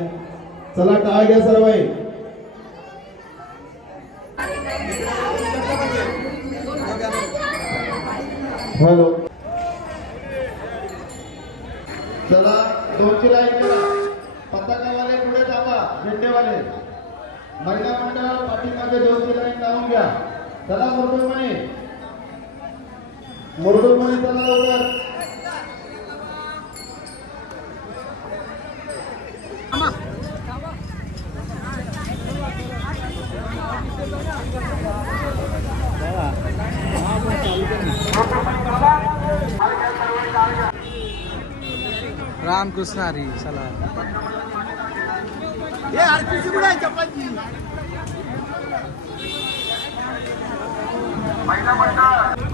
चला टाळ घ्या सर्व. हॅलो चला दोनची लाईन करा. पताकावाले पुढे थांबा. झेंडेवाले महिला मंडळ पाठीमागे दोनची लाईन लावून घ्या. चला मुरडूमणी चला लवकर. रामकृष्ण हरी चला. हे आरपीसी कुठे आहे चपाती? महिला मंडळ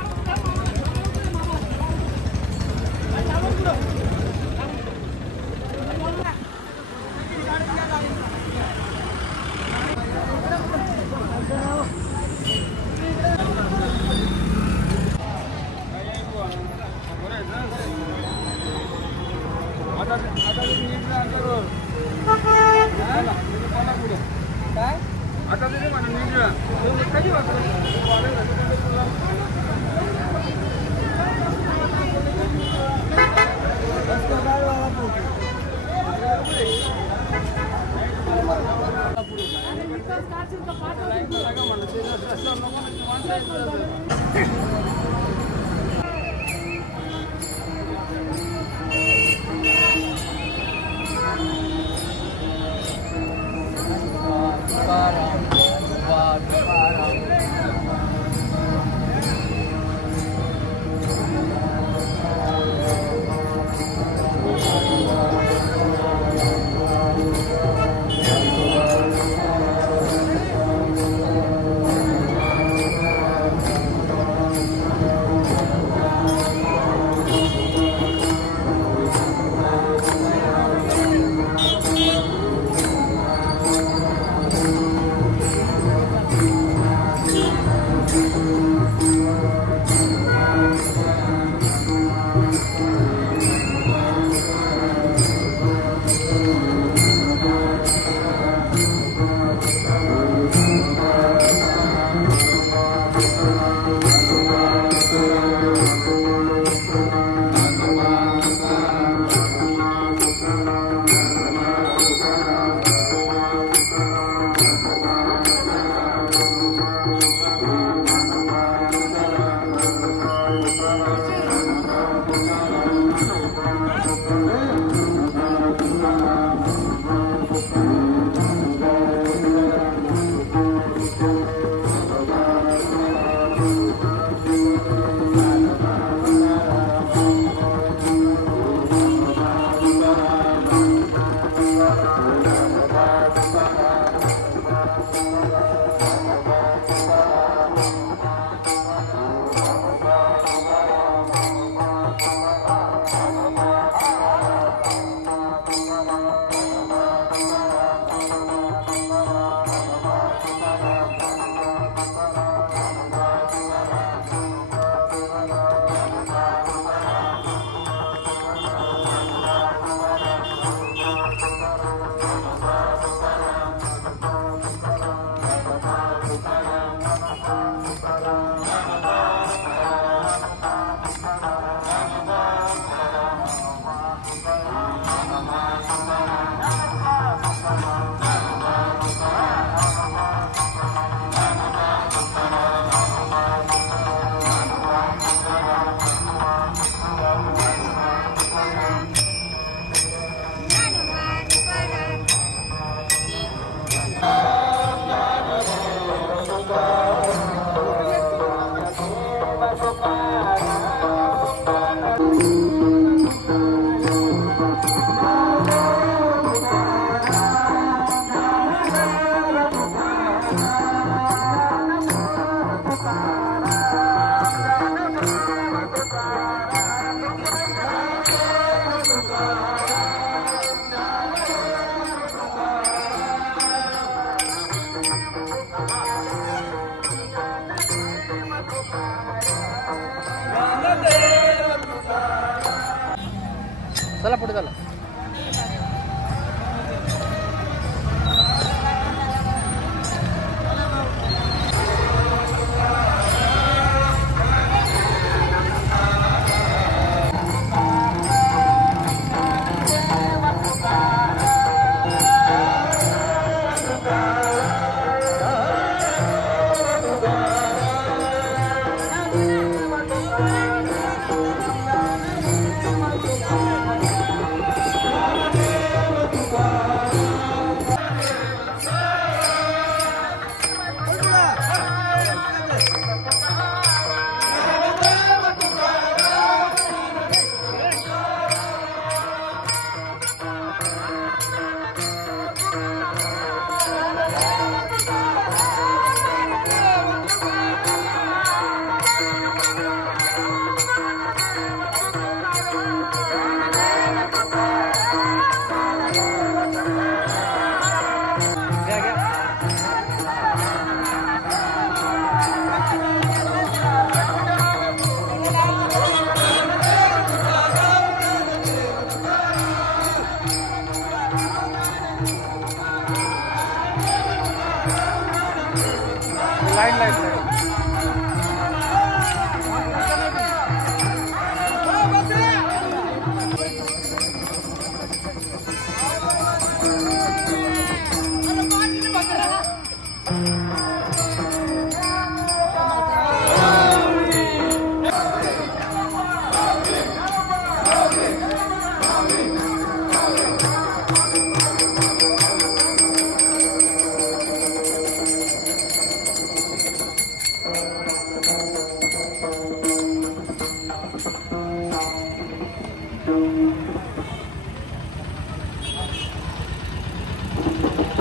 चला पुढे चला.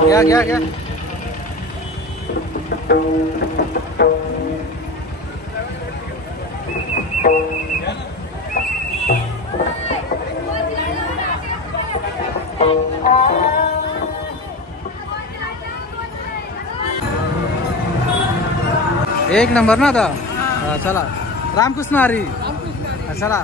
क्या क्या क्या एक नंबर ना आता चला रामकृष्ण हरी चला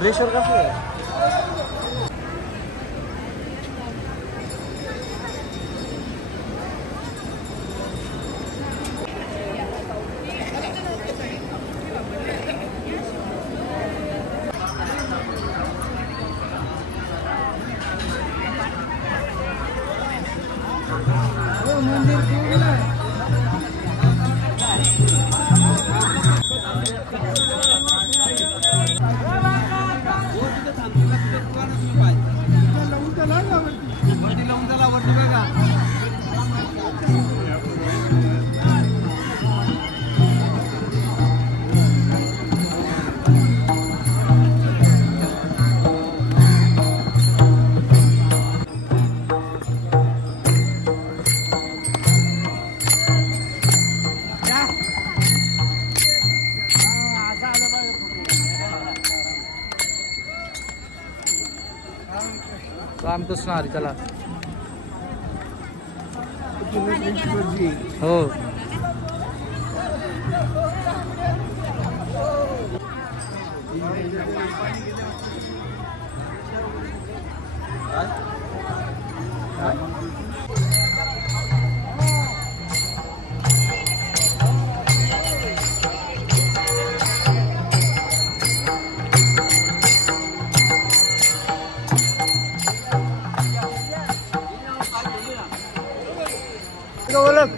प्रेशर कसं आहे रामकृष्ण हरी चला हो बोलक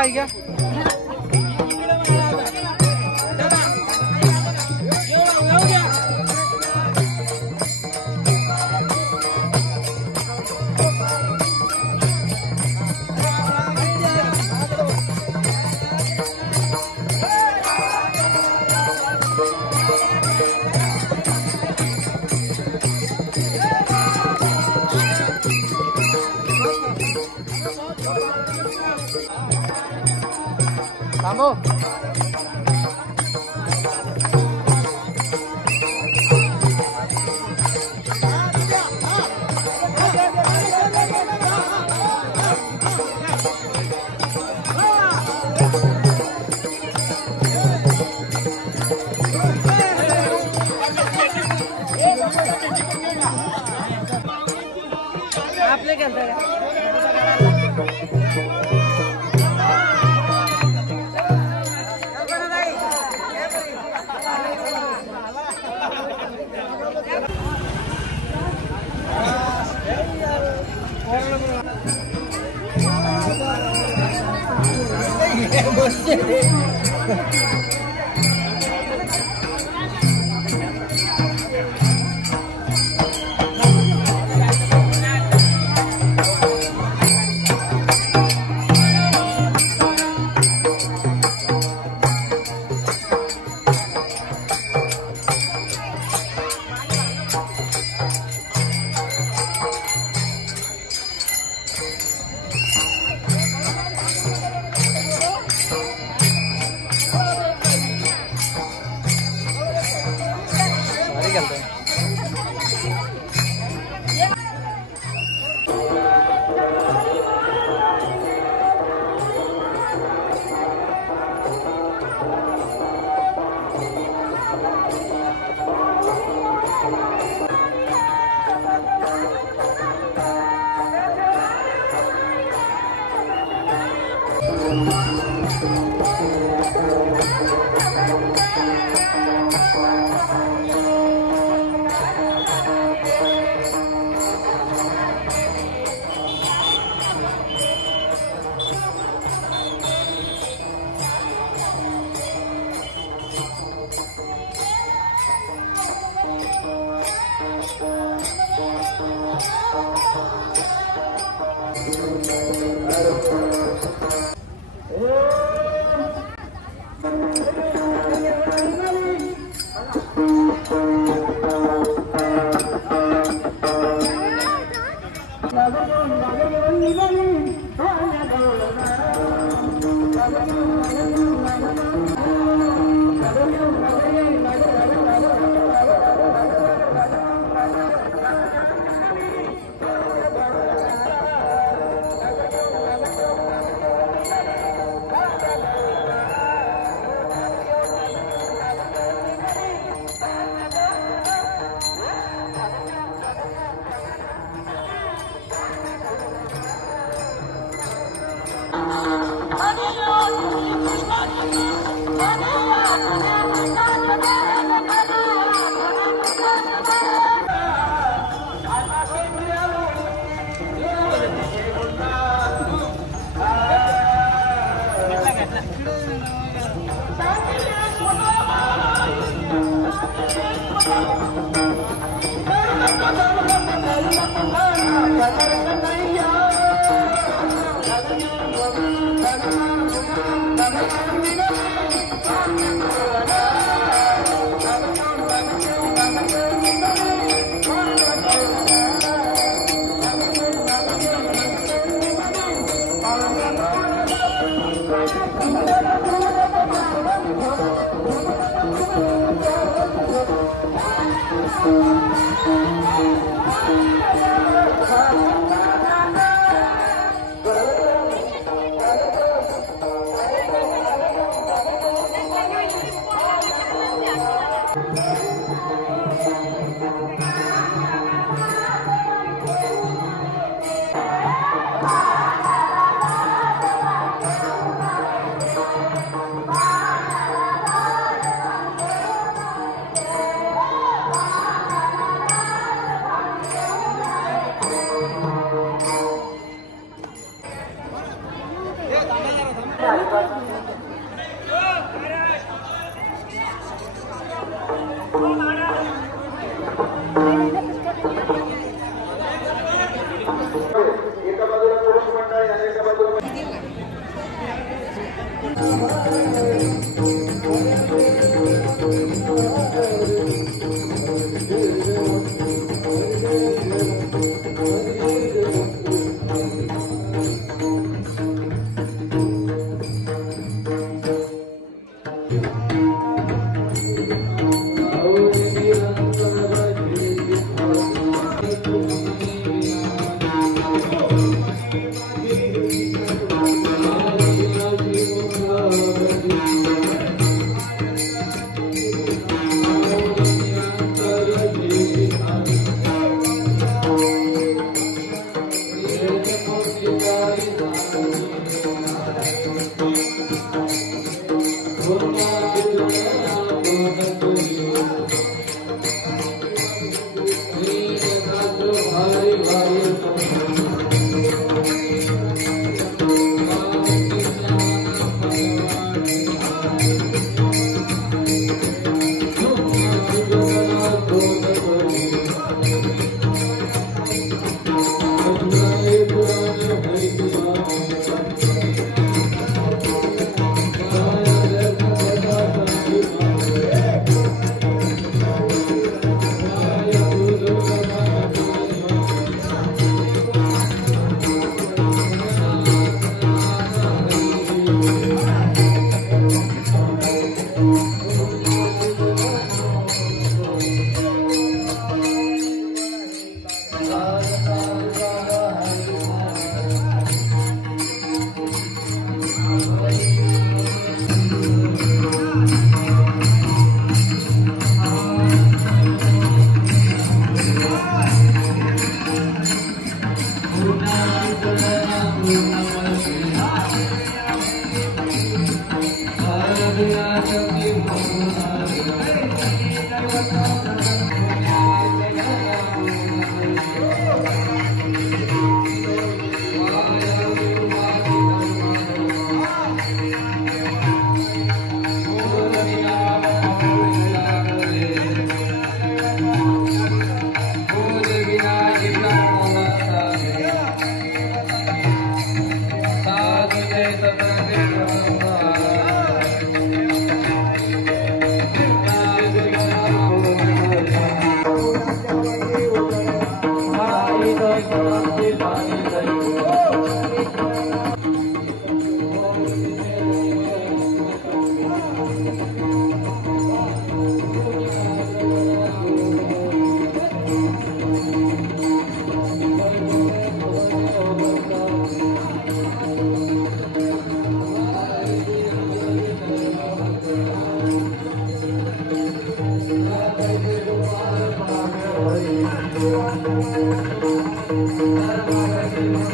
आई गया थांबो. आपले गेलते Hare Rama, Hare Krishna, Hare Rama, Hare Krishna. एका बाजूला पुरुष मंडळ आणि एका बाजूला Thank you.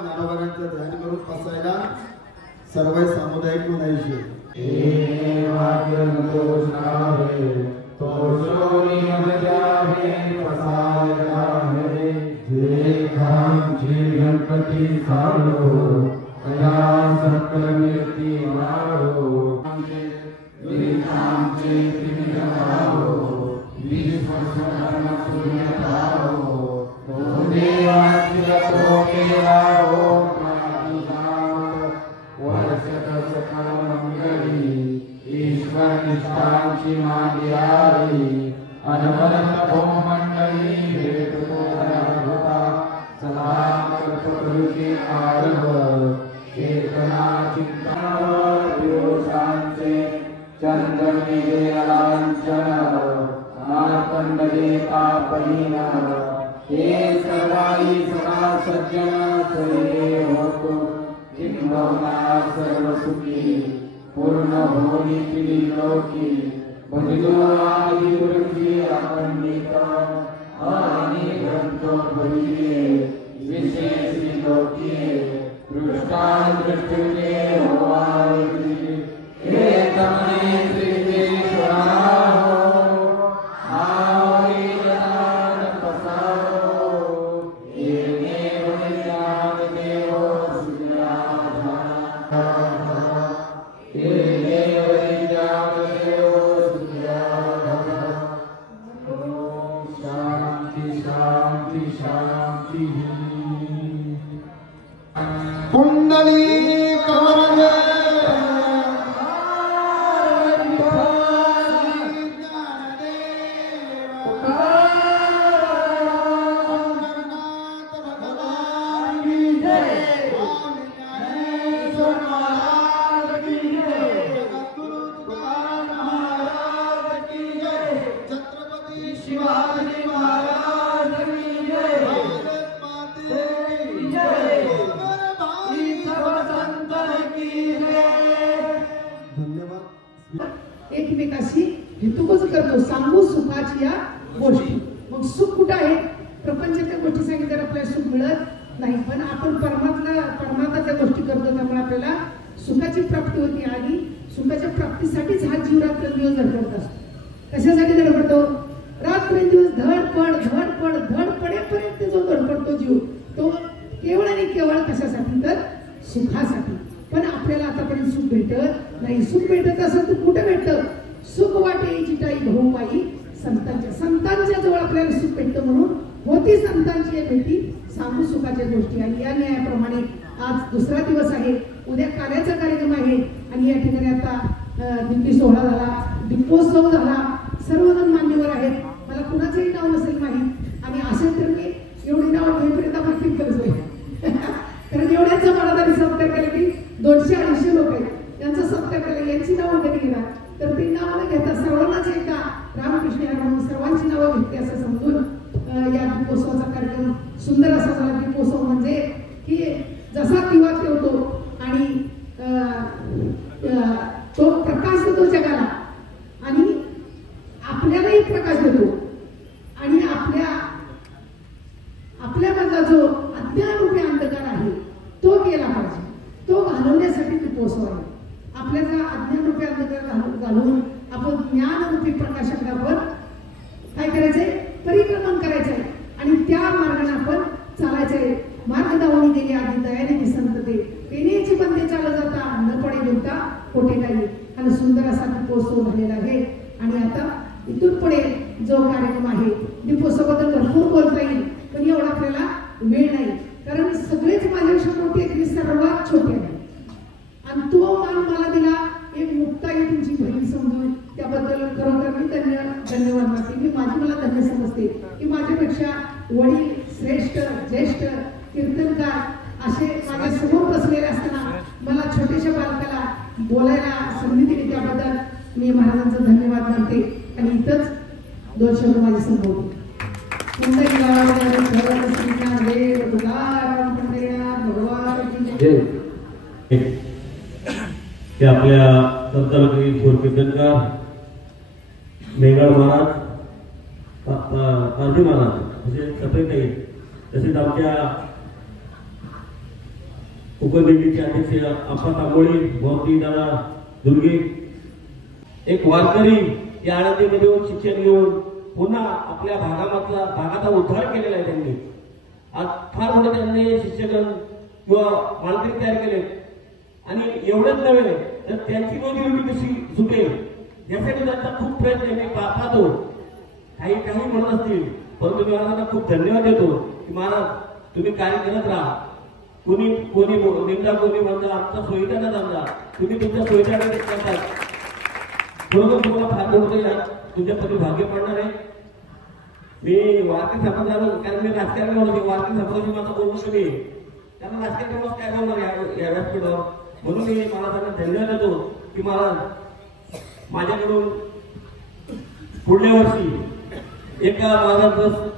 ज्ञानोबांचं ध्यान करून बसायला. सर्व सामुदायिक म्हणायचे गणपती ईश्वर निष्ठांची मांदियारी अनवरत भूमंडली सलाम कल्पतरुची आरव चेतना चिंतनांचे चंदनी लांछन मार्कंडे तापहीन हे सर्वाई सदा सज्जन सोये होतो किंबहुना सर्व सुखी पूर्ण होनी त्रिलोकी भजिलो आदि गुरुजी अखंडित आणि ग्रंथो भजिले विशेष लोकी दृष्टान दृष्टीने होवारी हे तमने श्री देश्वरा हो आवरी जनान पसारो हे देव ज्ञान देव सुज्ञान हे देव ज्ञान देव सुज्ञान शांति शांति शांति कुंडली कमरवे छत्रपती शिवाजी महाराज की जय. भारत माते की जय. एकमेकाशी हेतुकोच करतो सांगू सुखाची या गोष्टी. मग सुख कुठं आहे? प्रपंचाच्या गोष्टी सांगितल्यावर आपल्याला सुख मिळत नाही, पण आपण परमात्म्याच्या गोष्टी करतो त्यामुळे आपल्याला सुखाची प्राप्ती होती. आणि सुखाच्या प्राप्तीसाठीच हा जीव रात्रंदिवस धडपडत असतो. कशासाठी धडपडतो? रात्रंदिवस धडपडेपर्यंत जो धडपडतो जीव तो केवळ आणि केवळ कशासाठी? तर सुखासाठी. पण आपल्याला आतापर्यंत सुख भेटत नाही. सुख भेटत असेल तर कुठे भेटतं? सुख वाटे जिटाई बहुपाई संतांच्या जवळ आपल्याला सुख भेटतं. म्हणून होती संतांची भेटी सांगू सुखाच्या गोष्टी. आणि या न्यायाप्रमाणे आज दुसरा दिवस आहे, उद्या कार्याचा कार्यक्रम आहे. आणि या ठिकाणी आता दिंडी सोहळा झाला, दीपोत्सव झाला, सर्वजण मान्यवर आहेत. मला कुणाचंही नाव नसेल माहीत, आणि असेल तर मी एवढी नावं घेईपर्यंत आपण ठीक करतोय. कारण एवढ्याच मनात सत्कार केलं की 200-250 लोक आहेत, त्यांचा सत्कार केला. यांची नावं कधी घेणार? तर ती नावं न घेता सर्वांनाच एकदा रामकृष्ण या म्हणून सर्वांची नावं घेतली असं समजून या दीपोत्सवाचा कार्यक्रम सुंदर असा झाला. दीपोत्सव म्हणजे की जसा दिवा ठेवतो आणि तो प्रकाश देतो जगाला, आणि आपल्यालाही प्रकाश देतो. आणि आपल्यामधला जो अज्ञानरूपी अंधकार आहे तो गेला पाहिजे. तो घालवण्यासाठी दीपोत्सव आहे. आपल्याला अज्ञानरूपी अंधकार घालून आपण ज्ञानरूपी प्रकाशाकडे आपण काय करायचंय? परिक्रमण करायचंय. आणि त्या मार्गाने आपण चालायचंय. मार्ग दावणी गेली आधी दयाने दिसंत ते पेनेची बंदे चालत जाता न पडे बोलता कोठे काही. आणि सुंदर असा दीपोत्सव झालेला आहे. आणि आता इथून पुढे जो कार्यक्रम आहे दीपोत्सवाबद्दल भरपूर बोलता येईल, पण एवढा आपल्याला वेळ नाही. कारण सगळेच माझ्यापेक्षा मोठे आहेत, मी सर्वात छोटे आहे. आणि तो मान मला दिला एक मुक्ताई तुमची बहीण समजून, त्याबद्दल खरोखर मी धन्यवाद मागते. मी मला धन्य समजते की माझ्यापेक्षा वडील श्रेष्ठ ज्येष्ठ कीर्तनकार असे माझ्या समोर बसलेले असताना मला छोट्याशा बालकाला बोलायला संधी दिली, त्याबद्दल मी महाराजांचा धन्यवाद मानते. आणि इथंच 2 शब्द माझे संपवते. ते आपल्या संतालकी थोर कीर्तनकार मेघाड महाराज, पारधी महाराज असे सफेद नाही, तसेच आमच्या उपदिल्लीचे अध्यक्ष अप्पा तांबोळी, मोती दादा दुर्गे, एक वारकरी या आळंदीमध्ये येऊन शिक्षण घेऊन पुन्हा आपल्या भागाचा उद्धार केलेला आहे त्यांनी. आज फार मोठे त्यांनी शिक्षकगण किंवा मालकरी तयार केले आणि एवढंच नव्हे तर त्यांची रोजीरोटी कशी सुटेल यासाठी त्यांचा खूप प्रयत्न मी पाहतो. काही म्हणत असतील परंतु मी महाराजांना खूप धन्यवाद देतो की महाराज तुम्ही कार्य करत राहा. कोणी निंदा कोणी म्हणता आमचा सोयीदाना समजा, तुम्ही तुमच्या सोयीदाना करतात. बरोबर तुम्हाला फार मोठं तुमच्यासाठी भाग्य पडणार आहे. मी वारकरी समाजाला कारण मी राजकारण म्हणतो वारकरी समाजाची माझा बोलणं कमी आहे, त्यांना राजकीय प्रवास काय बोलणार या व्यासपीठावर. म्हणून मी महाराजांना धन्यवाद देतो की महाराज माझ्याकडून पुढल्या वर्षी एका महाराजाचं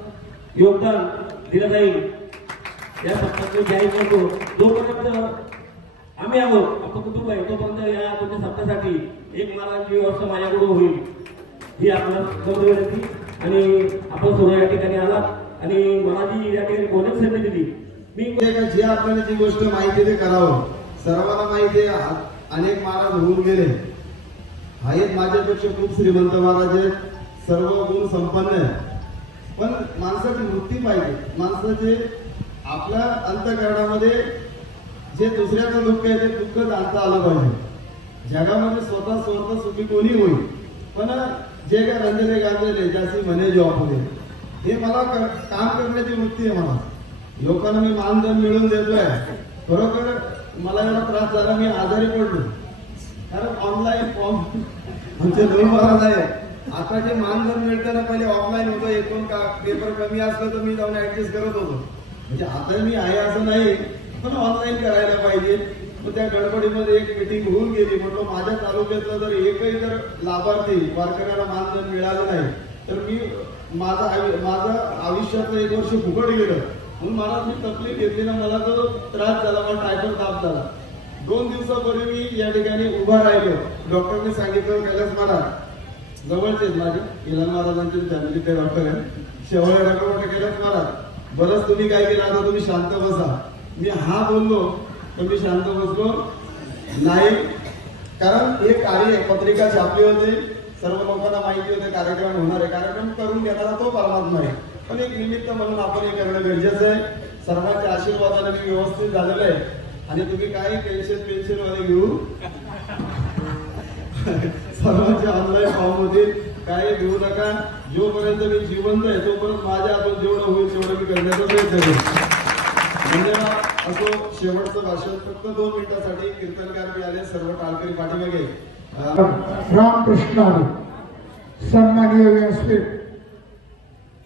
योगदान दिलं जाईल या सप्ताहात जाहीर करतो. जोपर्यंत आम्ही आहोत आपलं कुटुंब आहे तोपर्यंत या तुमच्या सप्ताहासाठी एक महाराजांची व्यवस्था माझ्याकडून होईल ही आपल्याला गौरवण्याची. आणि आपण सर्व या ठिकाणी आलात आणि मला जी या ठिकाणी कोणीच संधी दिली मी जे आपल्याला जी गोष्ट माहिती ते करावं. सर्वांना माहिती आहे अनेक महाराज होऊन गेले आहेत, माझ्यापेक्षा खूप श्रीमंत महाराज आहेत, सर्व गुण संपन्न आहे. पण माणसाची वृत्ती पाहिजे. माणसाचे आपल्या अंतःकरणामध्ये जे दुसऱ्याचं दुःख आहे ते दुःख जाणता आलं पाहिजे. जगामध्ये स्वतः सुखी कोणी होईल पण जे काय रंजले गांजले ज्याची म्हणे जॉब होते हे मला काम करण्याची वृत्ती आहे. मला लोकांना मी मानधन मिळवून देतोय. खरोखर मला एवढा त्रास झाला मी आजारी पडलो कारण ऑनलाईन फॉर्म आमचे 2 महाराज आहे. आता जे मानधन मिळताना पहिले ऑफलाईन होतं, एकूण पेपर कमी असलं तर मी जाऊन ऍडजस्ट करत होतो. म्हणजे आता मी आहे असं नाही पण ऑनलाईन करायला पाहिजे. मग त्या गडबडीमध्ये एक मीटिंग होऊन गेली. म्हटलं माझ्या तालुक्यातलं जर एकही जर लाभार्थी वारकऱ्याला मानधन मिळालं नाही तर मी माझं आयुष्यातलं 1 वर्ष फुकट गेलं. म्हणून मला मी तकलीफ घेतली ना, मला जो त्रास झाला, मला टायफॉइड ताप झाला. 2 दिवसापूर्वी मी या ठिकाणी उभा राहिलो. डॉक्टरने सांगितलं कैलास महाराज जवळचेच माझे इलान महाराजांचे फॅमिली ते डॉक्टर आहे. शेवळे डॉक्टर म्हटलं कैलास महाराज बरंच तुम्ही काय केलं, आता तुम्ही शांत बसा. मी हा बोललो तर मी शांत बसलो नाही कारण हे कार्य पत्रिका छापली होती, सर्व लोकांना माहिती होते कार्यक्रम होणार आहे. कार्यक्रम करून घेणारा तो परमात्मा आहे पण एक निमित्त म्हणून आपण हे करणं गरजेचं आहे. सर्वांच्या आशीर्वादाने मी व्यवस्थित झालेलं आहे आणि तुम्ही काही पेन्शन वाले घेऊ सर्वांचे ऑनलाईन फॉर्म होतील, काही घेऊ नका. जोपर्यंत मी जिवंत आहे तोपर्यंत माझ्या हातून जेवढं होईल तेवढं मी करण्याचा प्रयत्न करेन. धन्यवाद. असो शेवटचं भाषण फक्त 2 मिनिटासाठी कीर्तनकार मी आले, सर्व टाळकरी पाठीमागे. रामकृष्ण सन्माननीय व्यासपीठ,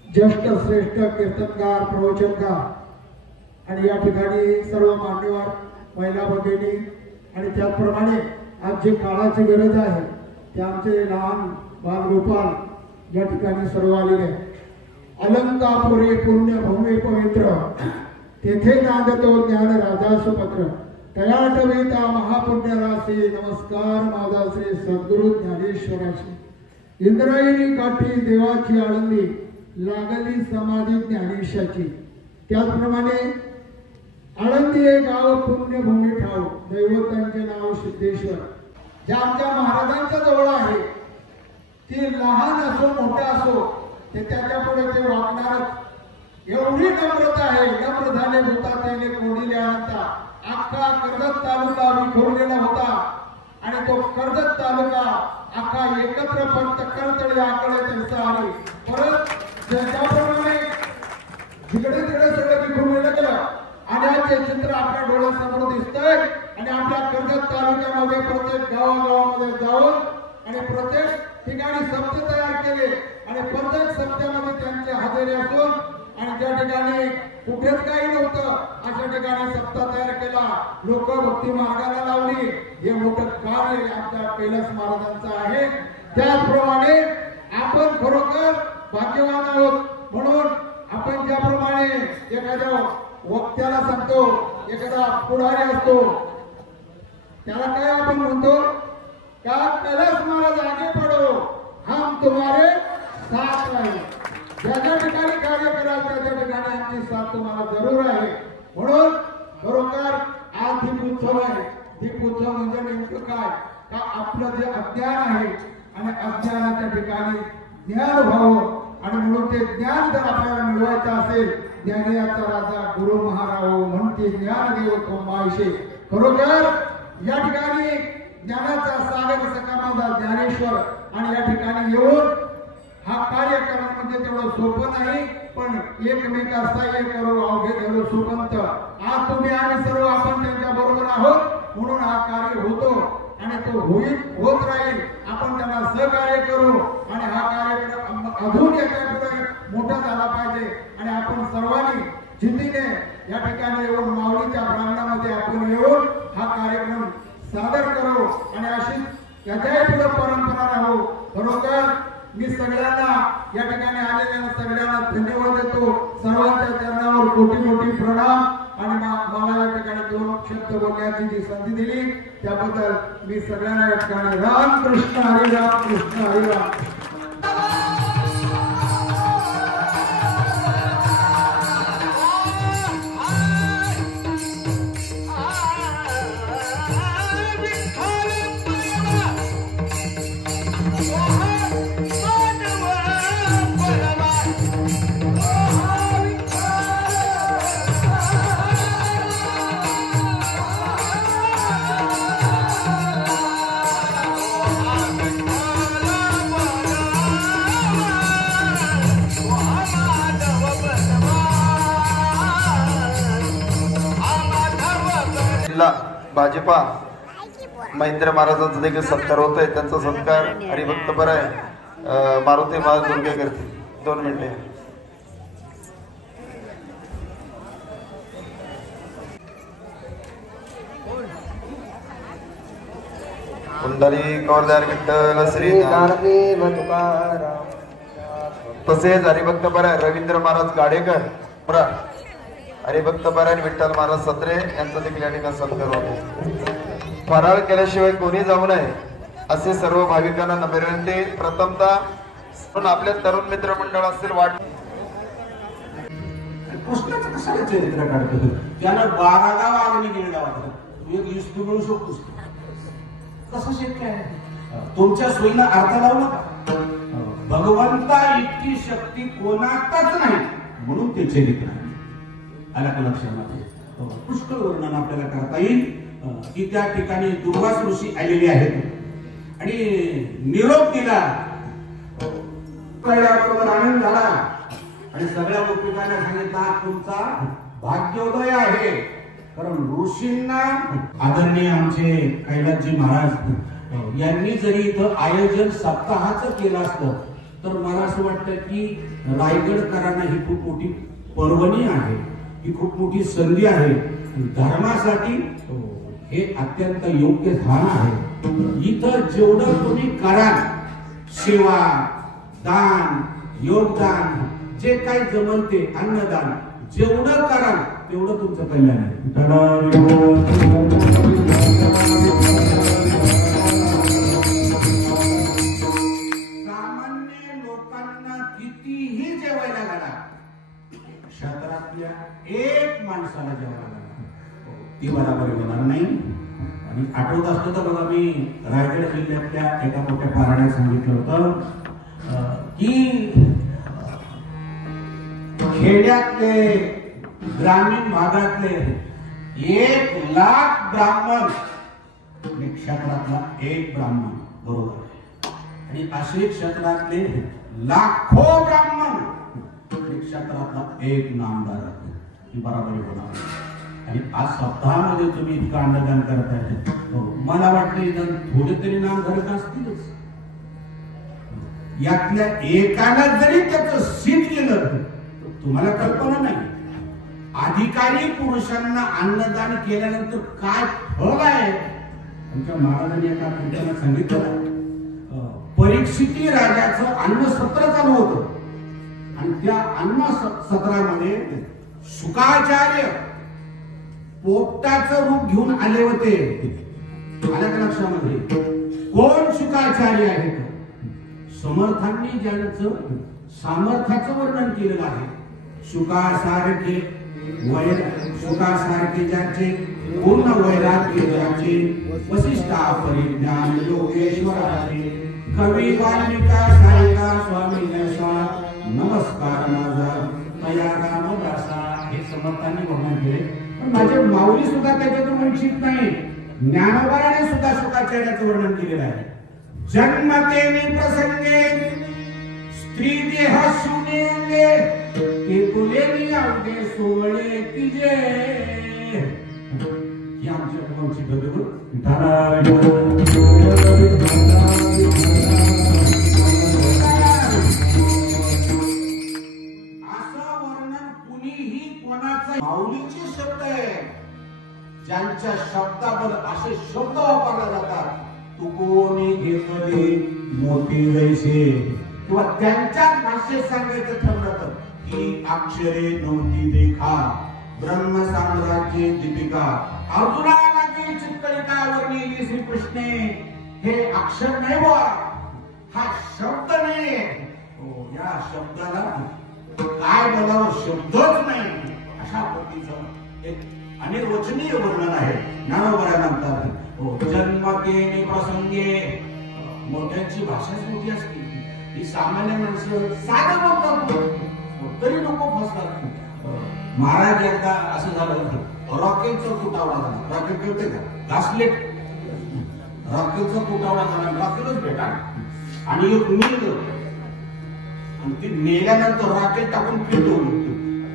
ज्येष्ठ श्रेष्ठ कीर्तनकार प्रवचनकार आणि या ठिकाणी सर्व मान्यवर महिला भगिनी आणि त्याचप्रमाणे आज जी काळाची गरज आहे ते आमचे लहान बालगोपाल या ठिकाणी सर्व आलेले. अलंकापुरी पुण्य भूमी पवित्र तेथे नांदतो ज्ञान राजा सुपत्र तया टविता महापुण्य राशी नमस्कार माझा श्री सद्गुरु ज्ञानेश्वराशी. इंद्रायणी काठी देवाची आळंदी लागली समाधी ज्ञानेशाची. त्याचप्रमाणे आळंदी हे गाव पुण्यभूमी ठाव दैवतांचे नाव सिद्धेश्वर. जे आमच्या महाराजांच्या जवळ आहे ती लहान असो मोठा असो ते त्याच्या पुढे ते वागणारच. एवढी नम्रता आहे. नम्र झाले होता त्याने कोणीले आणता. अख्खा कर्जत तालुका विखुरलेला होता आणि तो कर्जत तालुका अख्खा एकत्र पंत करतळे आकडे त्यांचा आले. परत ज्याप्रमाणे जिकडे तिकडे सगळं विखुरलेलं गेलं आणि आज ते चित्र आपल्या डोळ्यासमोर दिसतंय. आणि आपल्या कर्जत तालुक्यामध्ये प्रत्येक गावागावामध्ये जाऊन आणि प्रत्येक ठिकाणी सप्ते तयार केले आणि प्रत्येक सप्त्यामध्ये त्यांचे हजेरी असून आणि ज्या ठिकाणी कुठेच काही नव्हतं अशा ठिकाणी सप्ताह तयार केला, लोक भक्ती मार्गाला लावली. हे मोठं कार्य आमच्या कैलास महाराजांचं आहे. त्याचप्रमाणे आपण खरोखर भाग्यवान आहोत. म्हणून आपण ज्याप्रमाणे एखाद्या वक्त्याला सांगतो, एखादा पुढारी असतो त्याला काय आपण म्हणतो का कैलास महाराज आगे पडो हम तुम्हारे साथ आहे. ज्या ठिकाणी कार्य कराल त्या ठिकाणी आमची साथ तुम्हाला जरूर आहे. म्हणून बरोबर आज हा दीपोत्सव आहे. दीपोत्सव म्हणजे नेमकं काय का आपलं जे अज्ञान आहे आणि अज्ञानाच्या ठिकाणी ज्ञान व्हावं आणि म्हणून ते ज्ञान जर आपल्याला मिळवायचं असेल, ज्ञानियाचा राजा गुरु महाराज म्हणते ज्ञानदेव कोंबायशे. खरोखर या ठिकाणी ज्ञानाचा सागर सकामाचा ज्ञानेश्वर आणि या ठिकाणी येऊन हा कार्य करणं म्हणजे तेवढं सोपं नाही, पण एकमेका सहाय्य करू अवघे धरू सुपंत. आज तुम्ही आणि सर्व आपण त्यांच्या बरोबर आहोत म्हणून हा कार्य होतो आणि तो होत राहील. आपण त्यांना सहकार्य करू आणि हा कार्यक्रम अजून याच्यापुढे मोठा झाला पाहिजे आणि आपण सर्वांनी जिद्दीने या ठिकाणी येऊन माऊलीच्या प्रांगणामध्ये आपण येऊन हा कार्यक्रम सादर करू आणि अशी याच्याही पुढे परंपरा राहू. बरोबर मी सगळ्यांना या ठिकाणी आलेल्या सगळ्यांना धन्यवाद देतो. सर्वांच्या चरणावर कोटी कोटी प्रणाम आणि मला या ठिकाणी 2 शब्द बोलण्याची जी संधी दिली त्याबद्दल मी सगळ्यांना या ठिकाणी राम कृष्ण हरी राम कृष्ण हरी राम. भाजपा महेंद्र महाराजांचा देखील सत्कार होत आहे. त्यांचा सत्कार हरिभक्त बरं आहे मारुती महाराज दुर्गे करतील. 2 मिनिटे. कुंडली कौरदार विठ्ठल श्री तसेच हरिभक्त बरं आहे रवींद्र महाराज गाडेकर हरिभक्त बरं विठ्ठल महाराज सत्रे यांचा देखील या ठिकाणी सत्कार होतो. फराळ केल्याशिवाय कोणी जाऊ नये असे सर्व भाविकांना विनंती. प्रथमतः आपल्या तरुण मित्र मंडळ असतील वाट कृष्णाचं कशाला चरित्र काढतो त्याला 12 गाव आगणी गेलेला वाटत एक युष्ट मिळू शकतोस कसं शक्य आहे. तुमच्या सोयीला अर्थ लावू नका. भगवंता इतकी शक्ती कोणातच नाही म्हणून ते चरित्र आहे. आला का लक्षामध्ये. पुष्कळ वर्णन आपल्याला करता येईल की त्या ठिकाणी दुर्वास ऋषी आलेले आहेत आणि निरोप दिला. कळल्याबरोबर आनंद झाला आणि सगळ्या गोपिकांना सांगितला तुमचा भाग्योदय आहे. कारण ऋषींना आदरणीय आमचे कैलासजी महाराज यांनी जरी इथं आयोजन सप्ताहाचं केलं असतं तर मला असं वाटतं की रायगडकरांना ही खूप मोठी पर्वणी आहे. ही खूप मोठी संधी आहे. धर्मासाठी हे अत्यंत योग्य स्थान आहे. इथं जेवढं तुम्ही कराल सेवा दान योगदान जे काही जमल ते अन्नदान जेवढं कराल तेवढं तुमचं कल्याण आहे. सामान्य लोकांना कितीही जेवायला घाला क्षेत्रातल्या एक माणसाला जेवायला घाला ती बराबरी होणार नाही. आणि आठवत असतं तर बघा मी रायगड जिल्ह्यातल्या एका मोठ्या पारायणात सांगितलं होतं की खेड्यातले ग्रामीण भागातले 1 लाख ब्राह्मण क्षेत्रातला 1 ब्राह्मण बरोबर आणि असे क्षेत्रातले लाखो ब्राह्मण क्षेत्रातला 1 नामदार बराबरी होणार. आणि आज सप्ताहामध्ये तुम्ही इतकं अन्नदान करताय मला वाटतं थोडे तरी नाम घडत असतीलच. यातल्या एकाला जरी त्याचं सिद्ध केलं तर तुम्हाला कल्पना नाही अधिकारी पुरुषांना अन्नदान केल्यानंतर काय फळ आहे. आमच्या महाराजांनी एका ठिकाणी सांगितलं परीक्षिती राजाचं अन्न सत्र चालू होतं आणि त्या अन्न सत्रामध्ये शुकाचार्य पोपटाचं रूप घेऊन आले होते. आल्या का लक्षामध्ये. कोण शुकाचार्य आहेत. समर्थांनी ज्यांचं सामर्थ्याचं वर्णन केलेलं आहे. शुकासारखे शुकासारखे ज्यांचे पूर्ण वैराग्य ज्याचे वसिष्ठा परिज्ञान योगेश्वराचे कवी वाल्मिका सायका स्वामी नसा नमस्कार माझा तया रामदासा हे समर्थांनी वर्णन केले. पण माझे माऊली सुद्धा त्याच्यातून वंचित नाही. ज्ञानोबाने सुद्धा शुकाचार्याचं वर्णन केलेलं आहे. जन्मतेने प्रसंगे स्त्री देह शून्ये ते तुलेनी अवघे सोवळे तिजे ही आमच्या गावची गदगद माऊलीचे शब्द आहे. ज्यांच्या शब्दावर असे शब्द वापरले जातात तू कोणी घेतले मोठी वैसे किंवा त्यांच्याच भाषेत सांगायचं ठरलं की अक्षरे नव्हती देखा ब्रह्म साम्राज्य दीपिका अर्जुनाला की चित्तलिकावर नेली श्रीकृष्णे हे अक्षर नाही बुवा, हा शब्द नाही. या शब्दाला काय बोलावं शब्दच नाही अशा पद्धतीचं एक अनिर्वचनीय वर्णन आहे. ज्ञानोबा जन्मतेने प्रसंगे मोठ्यांची भाषाच मोठी असते. ही सामान्य माणसं साधं बोलतात तरी लोक फसतात. महाराज एकदा असं झालं रॉकेटचा तुटावडा झाला. रॉकेट कळते का घासलेट रॉकेटचा तुटावडा झाला. रॉकेटच भेटा आणि एक नील आणि ती नेल्यानंतर रॉकेट टाकून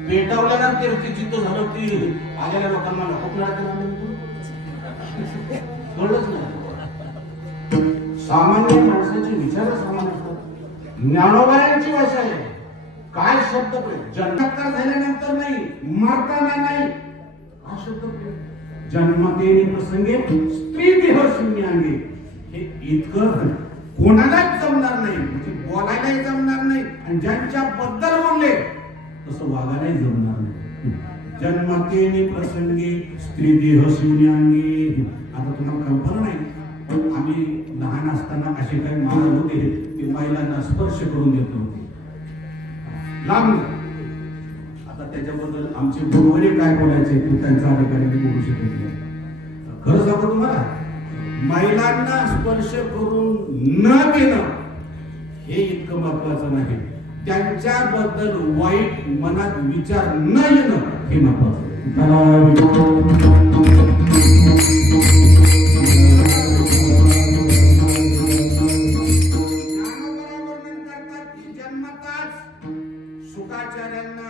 पेटवल्यानंतर ती जिथं झालं ती आलेल्या लोकांना खूप कळलंच नाही. सामान्य माणसाचे विचार सामान्य असतात. ज्ञानोबायांची भाषा आहे. काय शब्द जन्मकार झाल्यानंतर नाही मरताना नाही हा शब्द जन्मतेने प्रसंगे स्त्री देह शून्यांगे हे इतकं कोणालाच जमणार नाही. म्हणजे बोलायलाही जमणार नाही आणि ज्यांच्या बद्दल बोलले तसं वागायलाही जमणार नाही. जन्मतेने प्रसंगी स्त्री देह शून्यांगे. आता तुम्हाला कल्पना नाही पण आम्ही लहान असताना असे काही महाराज होते ते महिलांना स्पर्श करून देत होते लांब. आता त्याच्याबद्दल आमचे गुरुवरे काय बोलायचे ते त्यांचा अधिकारी बोलू शकत नाही. खरं सांगू तुम्हाला महिलांना स्पर्श करून न देणं हे इतकं महत्वाचं नाही. त्यांच्याबद्दल वाईट मनात विचार न येणं हे महत्वाचं. शुकाचार्यांना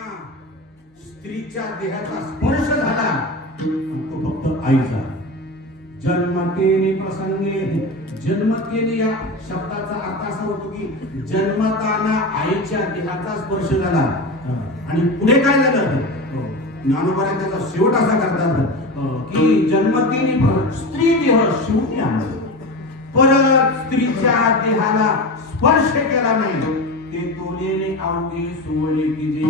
स्त्रीच्या देहाचा स्पर्श झाला तो फक्त आईचा. जन्मतेने प्रसंगे जन्मतेने या शब्दाचा अर्थ असा होतो की जन्मताना आईच्या देहाचा स्पर्श झाला. आणि पुढे काय झालं ज्ञानोबाने त्याचा शेवट असा करतात की जन्मतेने स्त्री देह शून्य परत स्त्रीच्या देहाला स्पर्श केला नाही ते तोलेने अवघे सोवळे की जे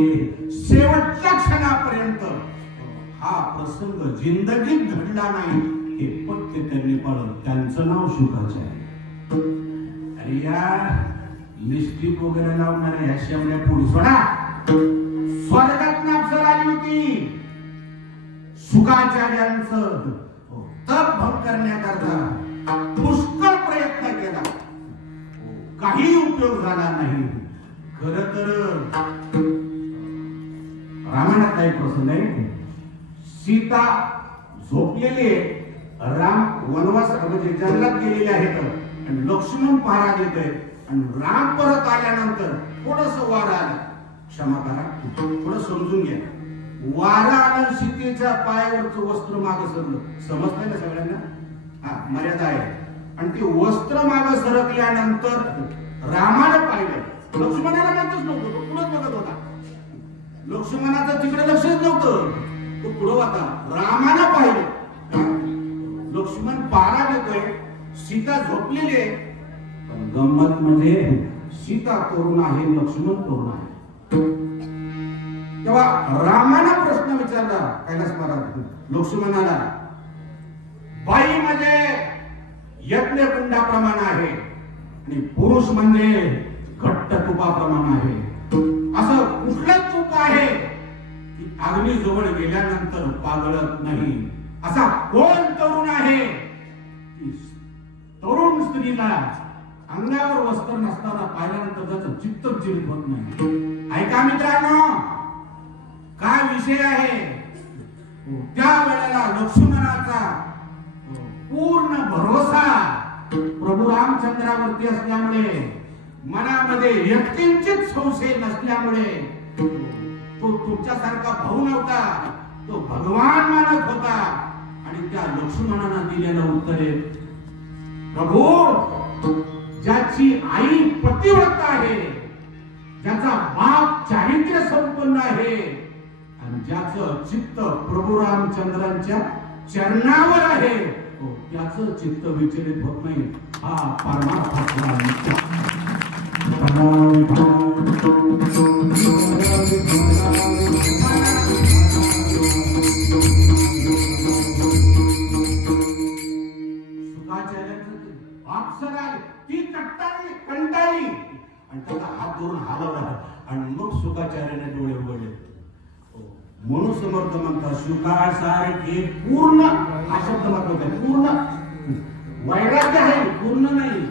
शेवटच्या क्षणापर्यंत हा प्रसंग जिंदगीत घडला नाही हे पत्ते त्यांनी पाळलं. त्यांचं नाव शुकाचार्य. अरे या लिस्टिक वगैरे लावणाऱ्या ह्या शेवड्या पुढे सोडा. स्वर्गात अप्सरा आली होती. शुकाचार्यांचं तप भंग करण्याकरता पुष्कळ प्रयत्न केला काही उपयोग झाला नाही. खर तर रामायणात एक प्रसंग आहे. सीता झोपलेली आहे. राम वनवास म्हणजे जंगलात गेलेले आहेत आणि लक्ष्मण पहारा देतोय आणि राम परत आल्यानंतर थोडस वारा आला. क्षमा करा थोडं समजून घ्या. वारा आलं सीतेच्या पायावरचं वस्त्र मागं सरलं. समजतंय ना सगळ्यांना. हा मर्यादा आहे. आणि ते वस्त्र मागं सरकल्यानंतर रामानं पाहिलं. लक्ष्मणाला माहितच नव्हतं. तो पुढंच बघत होता. लक्ष्मणाचं तिकडे लक्षच नव्हतं. तो पुढं होता. रामानं पाहिलं. लक्ष्मण पारा देतोय. सीता झोपलेली आहे. पण गंमत म्हणजे सीता तरुण आहे लक्ष्मण तरुण आहे. तेव्हा रामानं प्रश्न विचारला कैलास महाराज लक्ष्मणाला. बाई म्हणजे यज्ञ कुंडाप्रमाणे आहे आणि पुरुष म्हणजे घट्ट तुपाप्रमाणे आहे. असं कुठलं तूप आहे की अग्नी जवळ गेल्यानंतर पागळत नाही. असा कोण तरुण आहे की तरुण स्त्रीला अंगावर वस्त्र नसताना पाहिल्यानंतर त्याचं चित्त चिरित होत नाही? ऐका मित्रांनो, काय विषय आहे. त्या वेळेला लक्ष्मणाचा पूर्ण भरोसा प्रभू रामचंद्रावरती असल्यामुळे, मनामध्ये यत्किंचित संशय नसल्यामुळे, तो तुमच्यासारखा भाऊ नव्हता, तो भगवान मानत होता. आणि त्या लक्ष्मणानं दिलेलं उत्तर आहे, प्रभू, ज्याची आई पतिव्रता आहे, ज्याचा बाप चारित्र्य संपन्न आहे आणि ज्याचं चित्त प्रभू रामचंद्रांच्या चरणावर आहे, त्याचं चित्त विचलित होत नाही. हा परमार्थातला अप्सरा ती कंटाळली आणि त्याचा हात धरून हलवला आणि मग शुकाचार्याने डोळे उघडले. म्हणून समर्थ म्हणतात, शुकासारखे पूर्ण, हा शब्द महत्वाचा आहे, पूर्ण वैराग्य आहे, पूर्ण नाही.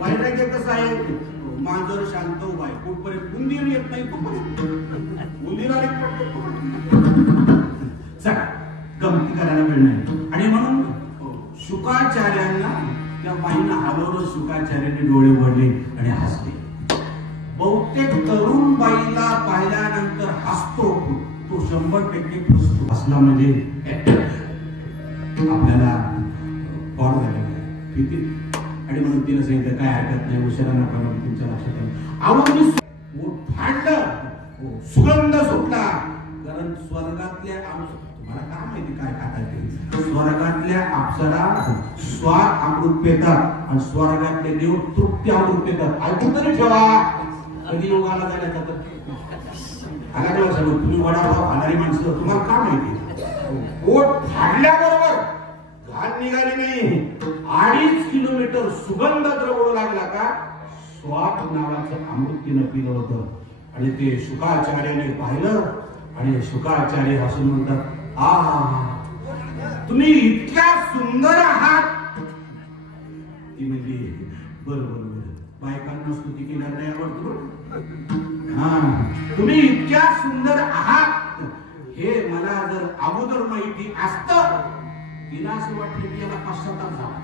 वैराग्य कसं आहे, मांजर शांत उभा आहे, कुठपर्यंत उंदीर येत नाही तोपर्यंत, उंदीर आले चला गमती करायला मिळणार. आणि म्हणून शुकाचार्यांना त्या बाईंना हलवलं, शुकाचार्याने डोळे उघडले आणि हसले. बहुतेक तरुण बाईला पाहिल्यानंतर हसतो तो 100% फसतो. हसला म्हणजे आपल्याला पॉड झालेला आहे, ठीक आहे. आणि म्हणून तिला सांगितलं, काय हरकत नाही, उशिरा नका तुमच्या लक्षात आलं. आवडून फाडलं, सुगंध सुटला. कारण स्वर्गातल्या, तुम्हाला काय माहिती काय खातात ते, स्वर्गातल्या अप्सरा स्वाद अमृत पेतात आणि स्वर्गातले देव तृप्ती अमृत पेतात. ऐकून तरी ठेवा, कधी योगाला जाण्याचा तर आला सगळं. तुम्ही वडापाव खाणारी माणसं, तुम्हाला काय माहिती, पोट फाडल्याबरोबर घाण निघाली नाही, 2.5 किलोमीटर सुगंध द्रवू लागला का स्वाद नावाचं अमृत तिनं पिलं होतं. आणि ते शुकाचार्याने पाहिलं आणि शुकाचार्य हसून म्हणतात, तुम्ही इतक्या सुंदर आहात. ती म्हणजे बरोबर बायकांना स्तुती केल्यावर नाही आवडतो. तुम्ही इतक्या सुंदर आहात हे मला जर अगोदर माहिती असतं, तिला असं वाटलं की याला पश्चाताप झाला.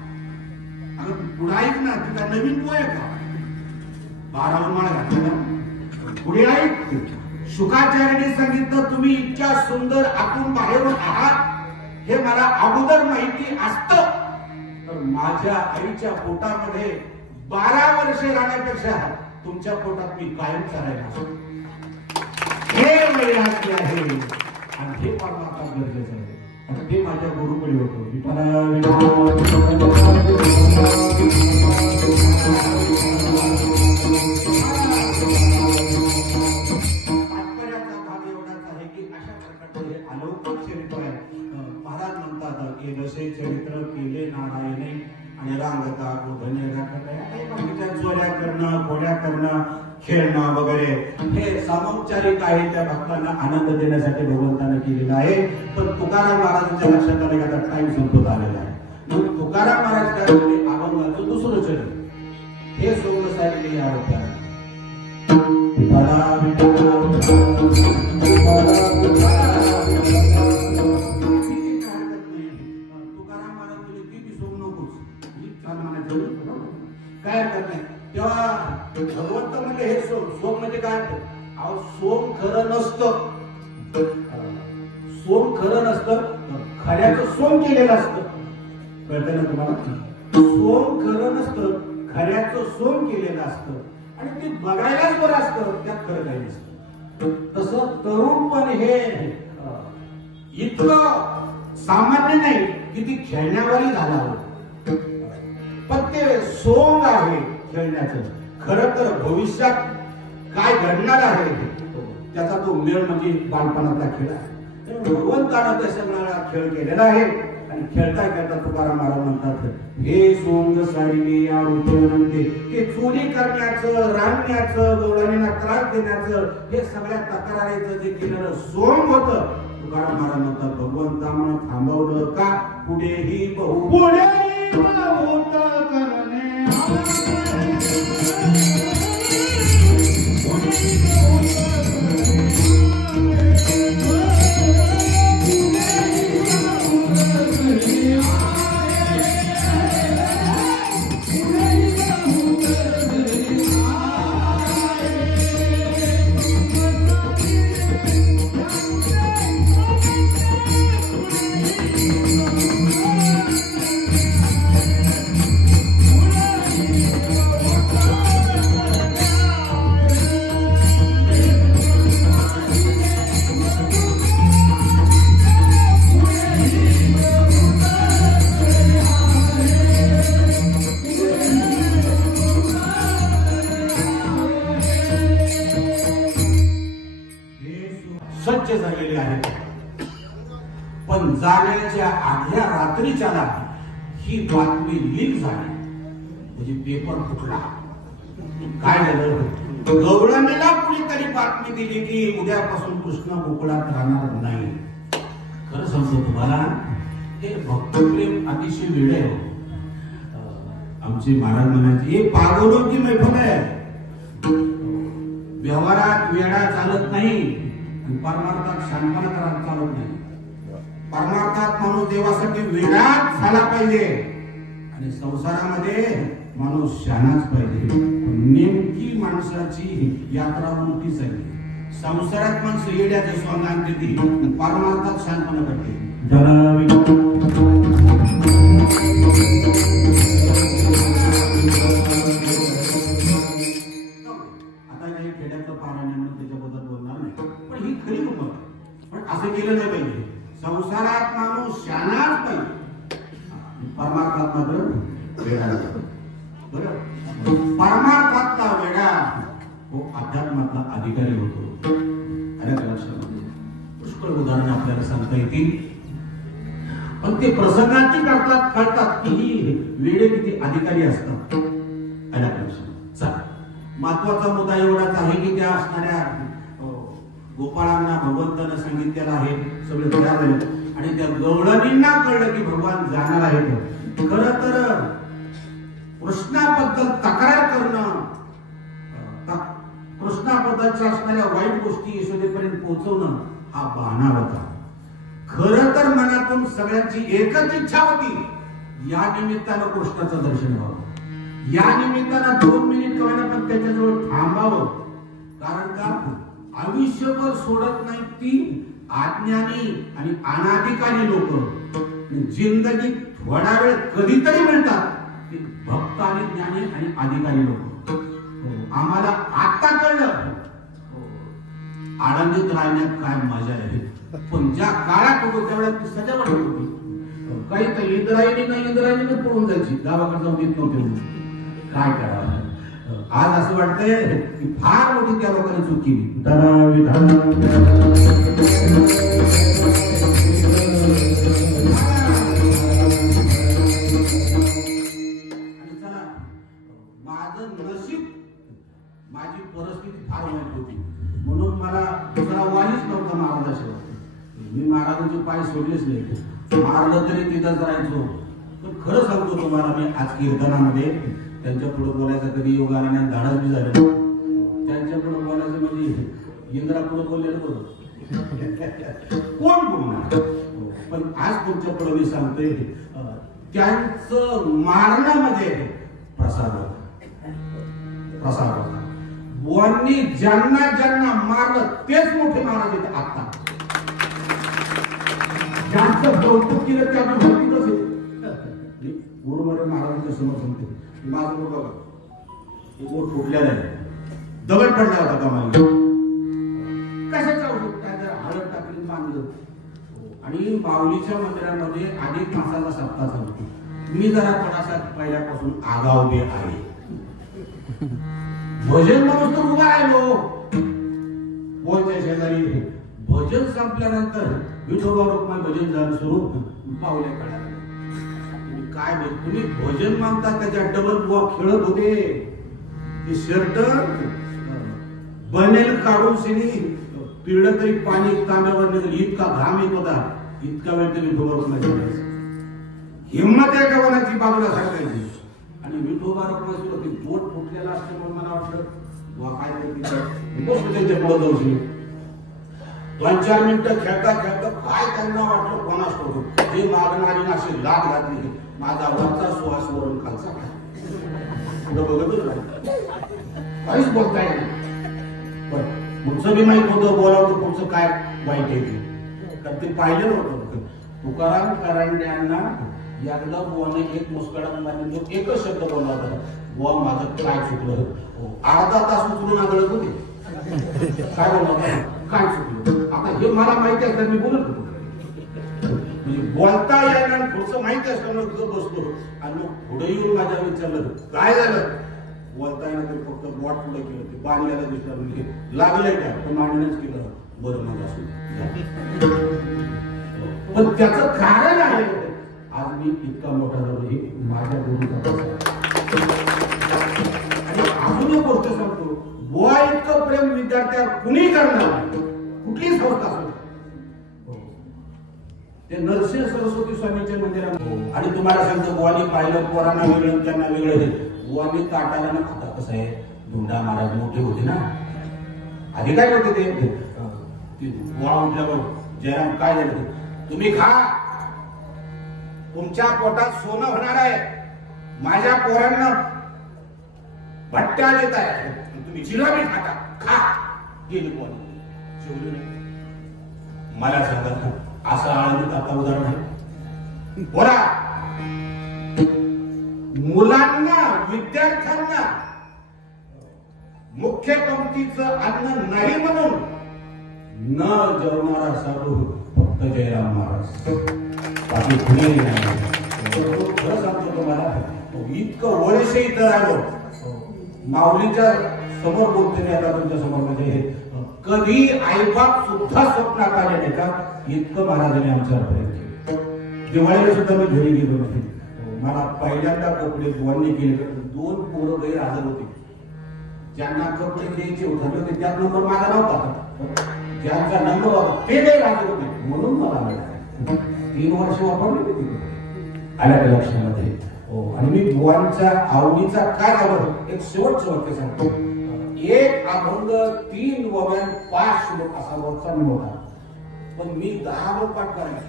अगं पुढे ऐक ना, तिला नवीन पोय का 12 माळा घातला, पुढे ऐक. शुकाचार्याने सांगितलं, तुम्ही इतक्या सुंदर आतून बाहेरून आहात हे मला अगोदर माहिती असतं तर माझ्या आईच्या पोटामध्ये 12 वर्षे राहण्यापेक्षा तुमच्या पोटात मी कायम करायला. हे वैराग्य आहे आणि हे परमात्मा गरजेचं आहे. आणि ते माझ्या गुरुकडे होतं. महाराज म्हणतात की जसे चरित्र केले नारायणे आणि रांगता धन्य बाकीच्या चोऱ्या करणं, खोड्या करणं, खेळणं वगैरे हे सामोपचारिक आहे, त्या भक्तांना आनंद देण्यासाठी भगवंताने केलेलं आहे. पण तुकाराम महाराजांच्या लक्षात आलं की आता टाइम संपत आलेला आहे. मग तुकाराम महाराज काय होते, अभंगाचं दुसरं चरित्र हे सोंग साहेब या होत्या. काय हरकत नाही. तेव्हा भगवंत म्हणजे हे सोम म्हणजे काय, सोम खरं नसतं, सोम खरं नसतं, खऱ्याचं सोम केलेलं असतं. कळतं ना तुम्हाला, सोम खरं नसतं, खऱ्याचं सोम केलेलं असतं आणि ते बघायलाच बरं असतं, त्यात खरं काही नसतं. तसं तरुणपण हे इतकं सामान्य नाही की ती खेळण्यावरही झाला, पण ते सोंग आहे खेळण्याचं. खरं तर भविष्यात काय घडणार आहे त्याचा तो मेळ म्हणजे बालपणातला खेळ आहे. भगवंतानं त्या सगळा खेळ केलेला आहे आणि खेळता खेळता तुकाराम महाराज म्हणतात, हे सोंग सारिले या रूपे, ते चोरी करण्याचं, रांगण्याचं, गवळणींना त्रास देण्याचं, हे सगळ्या तक्रारीचं जे केलेलं सोंग होतं तुकाराम महाराज म्हणतात भगवंता म्हणून थांबवलं का पुढेही बहु पुढेही बहुत करणे सज्ज झालेले आहेत. पण जाण्याच्या आधल्या रात्रीच्याला ही बातमी लीक झाली म्हणजे पेपर फुटला. काय झालं गवळणीला कुणीतरी बातमी दिली की उद्यापासून कृष्ण गोकुळात राहणार नाही. खरं सांगतो तुम्हाला हे भक्तप्रेम अतिशय वेळ आहे. आमचे महाराज म्हणायचे हे पागोरोची मैफल आहे. व्यवहारात वेळा चालत नाही, परमार्थात शांतपणा करायला चालत नाही. परमार्थात माणूस देवासाठी वेळाच झाला पाहिजे आणि संसारामध्ये माणूस शहाणाच पाहिजे. नेमकी माणसाची यात्रा उलटीच आहे. संसारात माणसं येड्याचे स्वांगान देते, परमार्थात शांतपणा करते. आता काही खेड्यातलं पारायण म्हणून त्याच्याबद्दल बोलणार नाही, पण ही खरी गंमत आहे. पण असं केलं नाही पाहिजे. संसारात माणूस शहाणाच पाहिजे, परमार्थात मात्र वेडा. बरं, परमार्थातला वेडा हो अध्यात्मातला अधिकारी होतो. पुष्कळ उदाहरण आपल्याला सांगता येतील, पण ते प्रसंगाची कळतात की ही वेडे किती अधिकारी असतात. महत्वाचा मुद्दा एवढाच आहे की त्या असणाऱ्या गोपाळांना भगवंतानं सांगितलेलं आहे, सगळे तयार झाले आणि त्या गवळणींना कळलं की भगवान जाणार आहेत. खरं तर कृष्णाबद्दल तक्रार करणं, कृष्णाबद्दलच्या असणाऱ्या वाईट गोष्टी यशोदेपर्यंत पोहोचवणं हा बहाणा होता. खरं तर मनातून सगळ्यांची एकच इच्छा होती, या निमित्तानं कृष्णाचं दर्शन व्हावं, या निमित्तानं 2 मिनिट कळणं पण त्याच्याजवळ थांबावं. कारण का आयुष्यभर सोडत नाही ती अज्ञानी आणि अनाधिकारी लोक. जिंदगी थोडा वेळ कधीतरी मिळतात ते भक्त आणि ज्ञानी आणि अधिकारी लोक. आम्हाला आता कळलं आनंदित राहण्यात काय मजा आहे. पण ज्या काळात होतो त्यावेळेस ती सजावट होती. काही तर इंद्रायणीने पळून जायची, गावाकडे जाऊन देत नव्हते. काय करावं आज असं वाटतंय की फार मोठी त्या लोकांनी चूक केली. आणि चला माझं नशीब, माझी परिस्थिती फार वाईट होती म्हणून मला दुसरा वालीच नव्हता महाराजाशिवाय. मी महाराजांचे पाय सोडलेच नाही, मारलं तरी तिथंच राहायचो. पण खरं सांगतो तुम्हाला, मी आज कीर्तनामध्ये त्यांच्या पुढे बोलायचा कधी योग आला नाही, धाडस बी झालं. त्यांच्या पुढे बोलायचं म्हणजे इंद्रा पुढे बोललेलं बरोबर कोण बोलणार. पण आज तुमच्या पुढे मी सांगतोय त्यांचं मारण्यामध्ये प्रसाद होता. बुवांनी ज्यांना ज्यांना मारलं तेच मोठे महाराज आहेत. आता ज्यांचं कौतुक केलं त्या भक्तीतच आहे. गुरुमारे महाराजांच्या समोर सांगते माझं बोट फुटलेलं आहे, दगड पडला होता का मला, कशाचा काय जर हळद टाकली बांधलं. आणि माऊलीच्या मंदिरामध्ये अनेक मासाचा सप्ताह चालतो. मी जरा थोडासा पहिल्यापासून आगाव बे आहे. भजन म्हणून तर उभा राहिलो बोलच्या शेजारी. भजन संपल्यानंतर विठोबा रुक्माई भजन झालं सुरू. पावल्या कळाल्या काय तुम्ही भजन मानता त्याच्या डबल बुवा खेळत होते. ते शर्ट बनेल काढून सिनी पिळलं तरी पाणी तांब्यावर निघेल इतका घाम येत होता. इतका वेळ तरी विठोबा नाही. हिंमत आहे गव्हाणाची बाजूला सांगायची. आणि विठोबा रखमायची होती पोट फुटलेला असल्यामुळे मला वाटलं काय करते त्यांच्या पुढे जाऊ शकले. 2-4 मिनिटं खेळता खेळता काय त्यांना वाटलं कोणास होतो जे मागणारी अशी लाग घातली. माझा वरचा सुहास वरून खालचा पुढं बघतच नाही. काहीच बोलता येईल. पण पुढचं बी माहित होतं बोलावं पुढचं काय वाईट आहे ते. कारण ते पाहिलं नव्हतं. तुकाराम करंड्यांना एकदा बुवाने एक मुस्कळा मारली. तो एकच शब्द बोलला होता, बुवा माझं काय चुकलं. अर्धा तास उचलून आदळत होते. काय बोलला होता, काय चुकलं. आता हे मला माहिती आहे तर मी बोलत होतो. म्हणजे बोलता यायला पुढचं माहिती असताना बसलो आणि मग पुढे येऊन माझ्या विचारलं काय झालं. बोलता येणार तर फक्त बोट पुढे केलं ते बांधल्याला दिसलं म्हणजे लागलंय का तर मांडणच केलं. बरं मग असू पण त्याचं कारण आहे. आज मी इतका मोठा झालो हे माझ्या गुरुचा. आणि अजून एक गोष्ट सांगतो, बुवा इतकं प्रेम विद्यार्थ्यावर कुणी करणार कुठलीच संस्था असो. ते नरसिंह सरस्वती स्वामींच्या मंदिरात. आणि तुम्हाला सांगतो बुवानी पाहिलं पोरांना वेगळं त्यांना वेगळं. बुवानी ताटाला ना खाता कसं आहे धुंडा महाराज मोठे होते ना आधी काय होते ते बुवा उठल्यावर जयराम काय झालं तुम्ही खा तुमच्या पोटात सोनं होणार आहे. माझ्या पोरांना भट्ट्या देत आहे तुम्ही जिलाबी खाता खा. गेली बुवानी जेवली नाही. मला सांगा असं आळंदीत आता उदाहरण आहे. बोला मुलांना विद्यार्थ्यांना मुख्य पंक्तीचं अन्न नाही म्हणून न जेवणारा साधू फक्त जयराम महाराज. बाकी कुणी नाही. खरं सांगतो तुम्हाला इतकं वर्ष इथं राहिलो माऊलीच्या समोर बोलतो मी आता तुमच्या समोर. म्हणजे कधी आईबाप सुद्धा स्वप्नात आले नाही का इतकं महाराजांनी आमच्यावर प्रेम केलं. दिवाळीला सुद्धा मी घरी गेलो नाही. मला पहिल्यांदा कपडे बुवांनी केले. 2 पोरं गैरहजर होते ज्यांना कपडे द्यायचे होते त्यात नंबर माझा नव्हता. ज्यांचा नंबर होता ते गैरहजर होते म्हणून मला मिळाला. 3 वर्ष वापरले ते आल्या लक्षामध्ये. हो आणि मी बुवांच्या आवडीचा काय झालं एक शेवटचं वाक्य सांगतो. एक अभंग 3 वव्यान 5 श्लोक असा वरचा मी होता. पण मी 10 वळ पाठ करायचे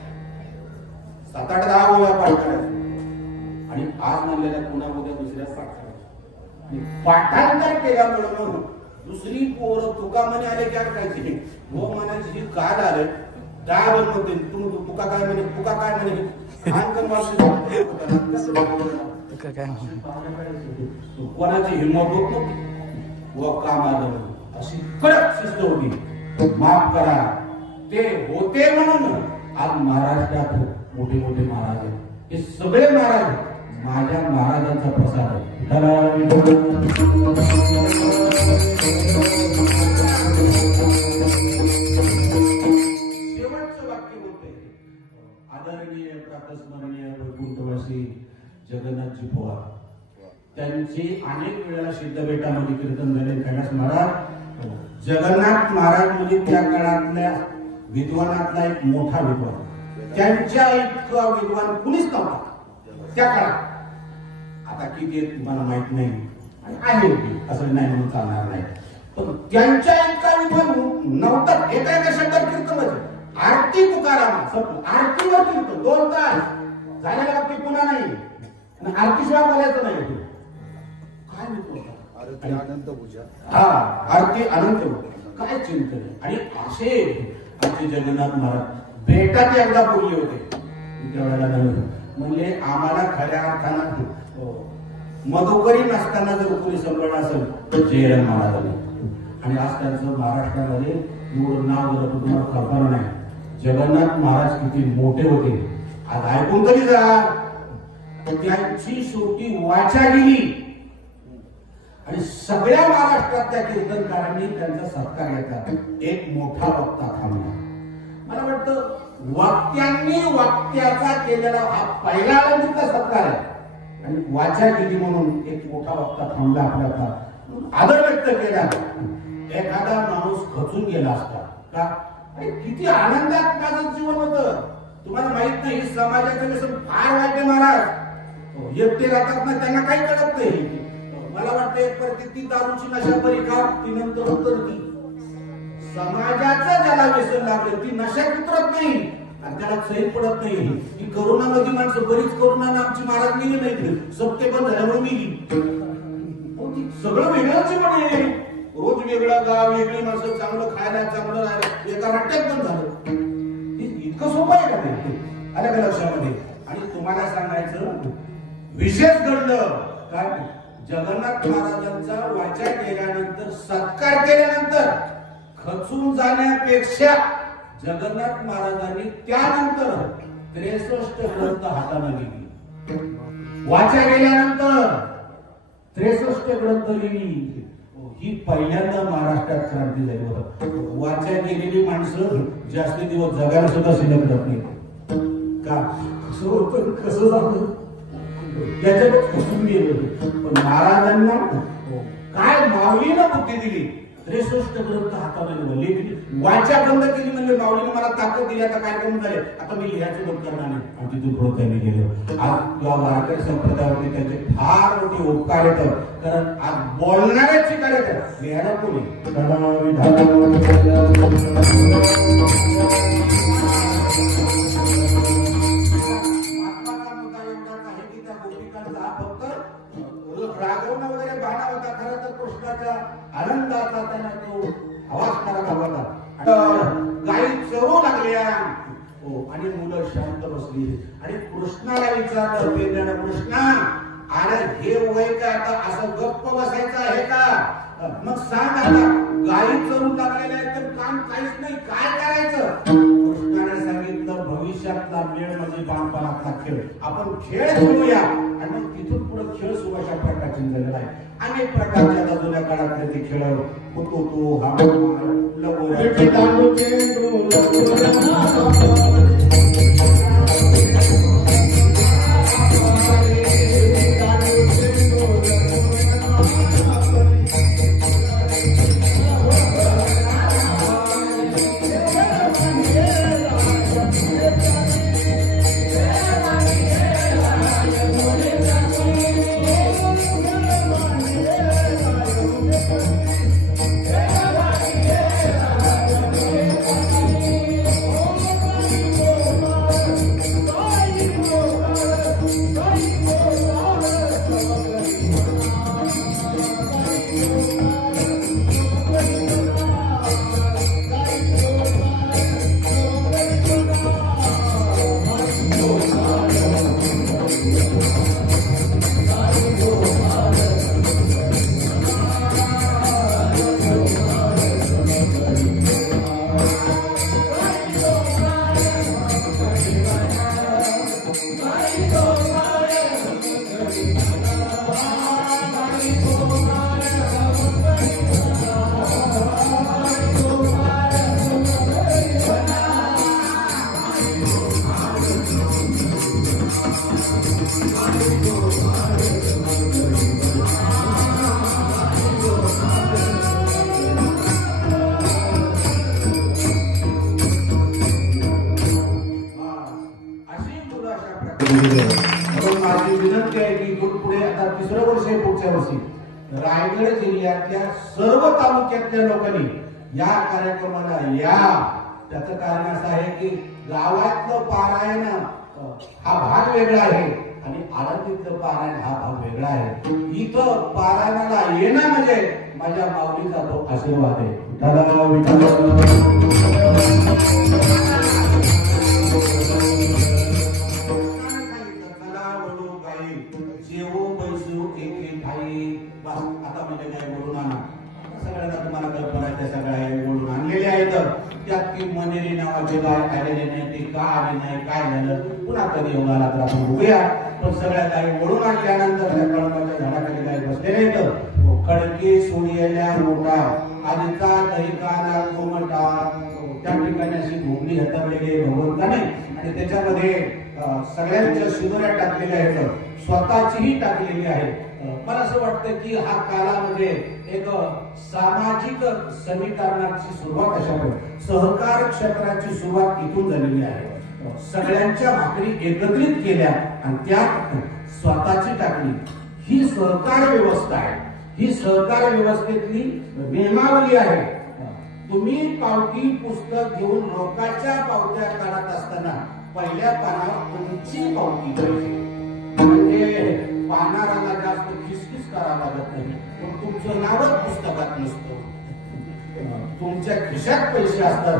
7-8-10 वव्या पाठ करायचे. आणि आज म्हणलेल्या पुन्हा उद्या दुसऱ्या पाठ करायचे. पाठांतर केल्यामुळे दुसरी पोरं तुका म्हणे आले की अडकायची. हो म्हणायची काय झालं काय बनवते तुका काय म्हणे तुका काय म्हणे कोणाची हिंमत होत नव्हती. व काम आलं अशी कडक शिस्त होती. माफ करा ते होते म्हणून आज महाराष्ट्रात मोठे मोठे महाराज आहेत. हे सगळे महाराज माझ्या महाराजांचा प्रसाद आहे. शेवटचं वाक्य बोलते आदरणीय प्रातस्मरणीय वैकुंठवासी जगन्नाथजी पवार. त्यांची अनेक वेळेला सिद्धबेटामध्ये कीर्तन झाले. कैलास महाराज जगन्नाथ महाराज म्हणजे त्या काळातल्या विद्वानातला एक मोठा विद्वान. त्यांच्या इतका विद्वान कुणीच नव्हता त्या काळात. आता किती तुम्हाला माहित नाही आहे असं नाही म्हणून चालणार नाही. पण त्यांच्या इतका विद्वान नव्हता. एका एका शब्दात कीर्तन म्हणजे आरती तुकाराम आरतीवर कीर्तन 2 तास झालेल्या बाबतीत पुन्हा नाही. आरतीशिवाय बोलायचं नाही. काय मित्र अनंत पूजा हा आरती अनंत काय चिंतन. आणि असे आमचे जगन्नाथ महाराज भेटात एकदा बोलले होते त्यावेळेला म्हणजे आम्हाला खऱ्या अर्थानं मधुकरी नसताना जर कोणी संपलं असेल तर जयराम महाराजांनी. आणि आज त्यांचं महाराष्ट्रामध्ये एवढं नाव जर तुम्हाला कल्पना नाही. जगन्नाथ महाराज किती मोठे होते आज ऐकून तरी जा. त्यांची शेवटी वाचा गेली आणि सगळ्या महाराष्ट्रातल्या कीर्तनकारांनी त्यांचा सत्कार घेतला. एक मोठा वक्ता थांबला. मला वाटतं वक्त्यांनी वक्त्याचा केलेला हा पहिला आनंदीचा सत्कार आहे. आणि वाचा केली म्हणून एक मोठा वक्ता थांबला आपल्याला आदर व्यक्त केला. एखादा माणूस खचून गेला असता का आणि किती आनंदात माझं जीवन होतं. तुम्हाला माहित नाही समाजाचं व्यसन फार वाईट आहे महाराज. एकटे राहतात ना त्यांना काही कळत नाही. मला वाटतं एक परत ती दारूची नशा बरी का ती नंतर उतरती. समाजाचं ज्याला व्यसन लागलं ती नशात उतरत नाही आणि त्याला सैल पडत नाही. ही करोनामध्ये माणसं बरीच करोनानं आमची महाराज गेली नाही, सत्य पण झाल्यामुळे गेली. सगळं वेगळंच म्हणे. रोज वेगळं गाव, वेगळी माणसं, चांगलं खायला, चांगलं राहायला, एका रट्ट्यात पण झालं. इतकं सोपं आहे का ते? आलं का लक्षामध्ये? आणि तुम्हाला सांगायचं विशेष घडलं काय, जगन्नाथ महाराजांचा वाचा केल्यानंतर, सत्कार केल्यानंतर खचून जाण्यापेक्षा जगन्नाथ महाराजांनी त्यानंतर 63 ग्रंथ हाताने लिहिली. वाचा गेल्यानंतर 63 ग्रंथ लिहिली. ही पहिल्यांदा महाराष्ट्रात क्रांती झाली होती. वाचा गेलेली माणसं जास्त दिवस जगायला सुद्धा शिल्लक राहत नाही. का कसं होतं, कसं झालं त्याच्यातच खचून गेलं. पण महाराजांना काय माऊलीनं बुद्धी दिली. 63 ग्रंथ हातामध्ये लिहिली. वाचा बंद केली म्हणजे माऊलीने मला ताकद दिली. आता कार्यक्रम झाले, आता मी लिहायचं बंद करणार नाही. आणि तिथून पुढे त्यांनी गेलं. आज किंवा वारकरी संप्रदायावरती त्यांचे फार मोठे उपकार येतात. कारण आज बोलणाऱ्याची कार्यक्रम लिहायला कोणी रागवणं वगैरे बाणा होता. खरं तर कृष्णाच्या आनंदाचा त्यांना तो आवाज करायला होता. गाई चरू लागल्या आणि मुलं शांत बसली आणि कृष्णाला विचारलं पेंद्यानं, कृष्णा अरे हे वय का आता असं गप्प बसायचं आहे का? मग सांग आता गाई चरू लागलेल्या आहेत तर काम काहीच नाही, काय करायचं? कृष्णाने सांगितलं भविष्यातला मेळ म्हणजे बालपणातला खेळ. आपण खेळ खेळूया. आणि मग तिथून पुढे खेळ सुरू अशा प्रकारचे झालेला आहे. अनेक प्रकारच्या आता जुन्या काळातले ते खेळ होतो. तो हा माझी विनंती आहे की इथून पुढे आता 3रं वर्ष आहे पुढच्या वर्षी रायगड जिल्ह्यातल्या सर्व तालुक्यातल्या लोकांनी या कार्यक्रमाला या. त्याचं कारण असं आहे की गावातलं पारायण हा भाग वेगळा आहे आणि आळंदीतलं पारायण हा भाग वेगळा आहे. इथं पारायणाला येणं म्हणजे माझ्या माऊलीचा तो आशीर्वाद आहे. आता म्हणजे काय बोलून आणा सगळ्यांना तुम्हाला कल्पना आहे. त्या सगळ्या बोलून आणलेल्या आहेत. त्यात की मनेरी नावाचे गाय आलेले नाही, ते का आले नाही, काय झालं, पुन्हा कधी येऊन आला तर आपण बघूया. पण सगळ्या गायी ओढून आणल्यानंतर त्या कळंबाच्या झाडाखाली गाय बसलेले आहेत. खडकी सोडियेल्या मोठा आधीचा दहिकाला गोमटा त्या ठिकाणी अशी घोंगडी हाताळलेली भगवंताने आणि त्याच्यामध्ये सगळ्यांच्या शिवऱ्या टाकलेल्या आहेत, स्वतःचीही टाकलेली आहे. मला असं वाटतं की हा कालामध्ये एक सामाजिक समीकरणाची सुरुवात अशा सहकार क्षेत्राची सुरुवात इथून झालेली आहे. सगळ्यांच्या भाकरी एकत्रित केल्या आणि त्यात स्वतःची टाकली. ही सहकार व्यवस्था आहे. ही सहकार व्यवस्थेतली नियमावली आहे. तुम्ही पावती पुस्तक घेऊन लोकांच्या पावत्या काढत असताना पहिल्या पानावर तुमची पावती पाहिजे. म्हणजे पानाराला जास्त खिसखिस करावं लागत नाही, पण तुमचं नावच पुस्तकात नसतं. तुमच्या खिशात पैसे असतात,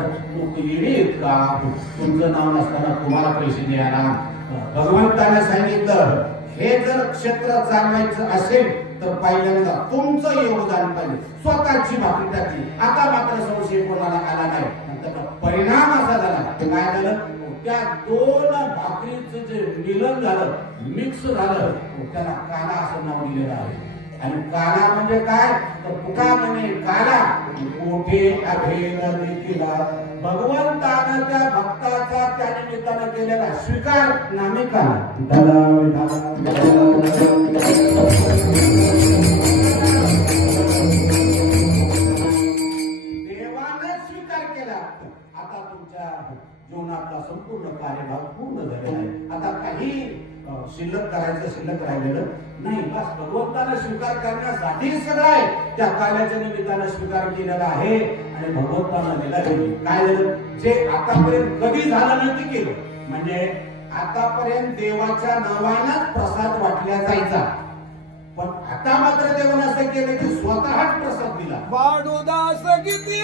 का तुमचं नाव नसताना तुम्हाला पैसे द्यायला. भगवंताने सांगितलं हे जर क्षेत्र चालवायचं असेल तर पहिल्यांदा तुमचं योगदान पाहिजे. स्वतःची भाकरी टाकली. आता मात्र संशय कोणाला आला नाही. त्याचा परिणाम असा झाला, काय झालं, त्या दोन भाकरीचं जे मिलन झालं, मिक्स झालं, त्याला काला असं नाव दिलेलं आहे. आणि काला म्हणजे काय, तर तुका म्हणे काला मोठे अभेद देखीला. भगवंतानं त्या भक्ताचा त्या निमित्तानं केलेला स्वीकार नामे काला. देवाने स्वीकार केला. आता तुमच्या जीवनातला संपूर्ण कार्यभाग पूर्ण झालेला आहे. आता काही शिल्लक करायचं शिल्लक राहिलेलं नाही. बस भगवंताला स्वीकार करण्यासाठी सगळं आहे. त्या काल्याच्या निमित्तानं स्वीकार केलेला आहे आणि भगवंतानं दिला गेली. काय झालं, जे आतापर्यंत कधी झालं नाही ते केलं. म्हणजे आतापर्यंत देवाच्या नावानंच प्रसाद वाटल्या जायचा, पण आता मात्र देवाने असं केलं की स्वतःच प्रसाद दिला. वाडोदास किती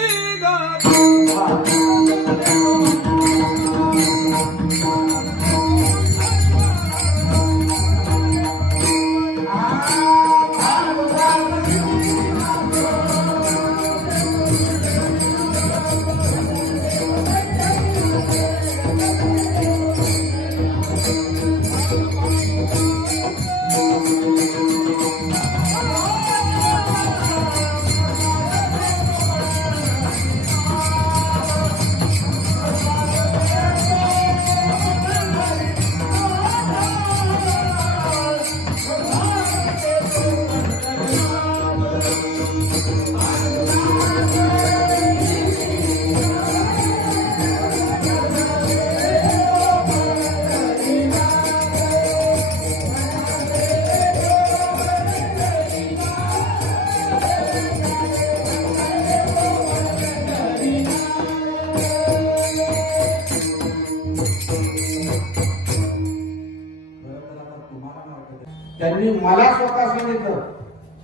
त्यांनी मला स्वतः सांगितलं.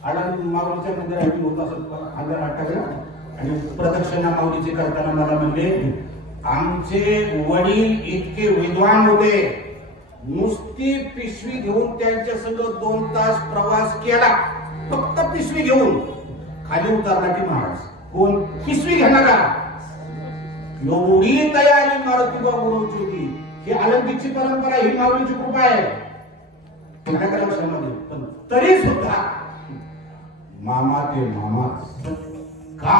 आनंद माऊलीच्या मंदिरात होत असत अंदर टाकलं आणि प्रदक्षिणा माऊलीची करताना मला म्हणले, आमचे वडील इतके विद्वान होते, नुसती पिशवी घेऊन त्यांच्या संग 2 तास प्रवास केला. फक्त पिशवी घेऊन खाली उतरला की महाराज कोण पिशवी घेणारा. एवढी तयारी मारुतीबा गुरुची होती. ही आनंदीची परंपरा, ही माऊलीची कृपा आहे. पण तरी सुद्धा मामा ते मामा का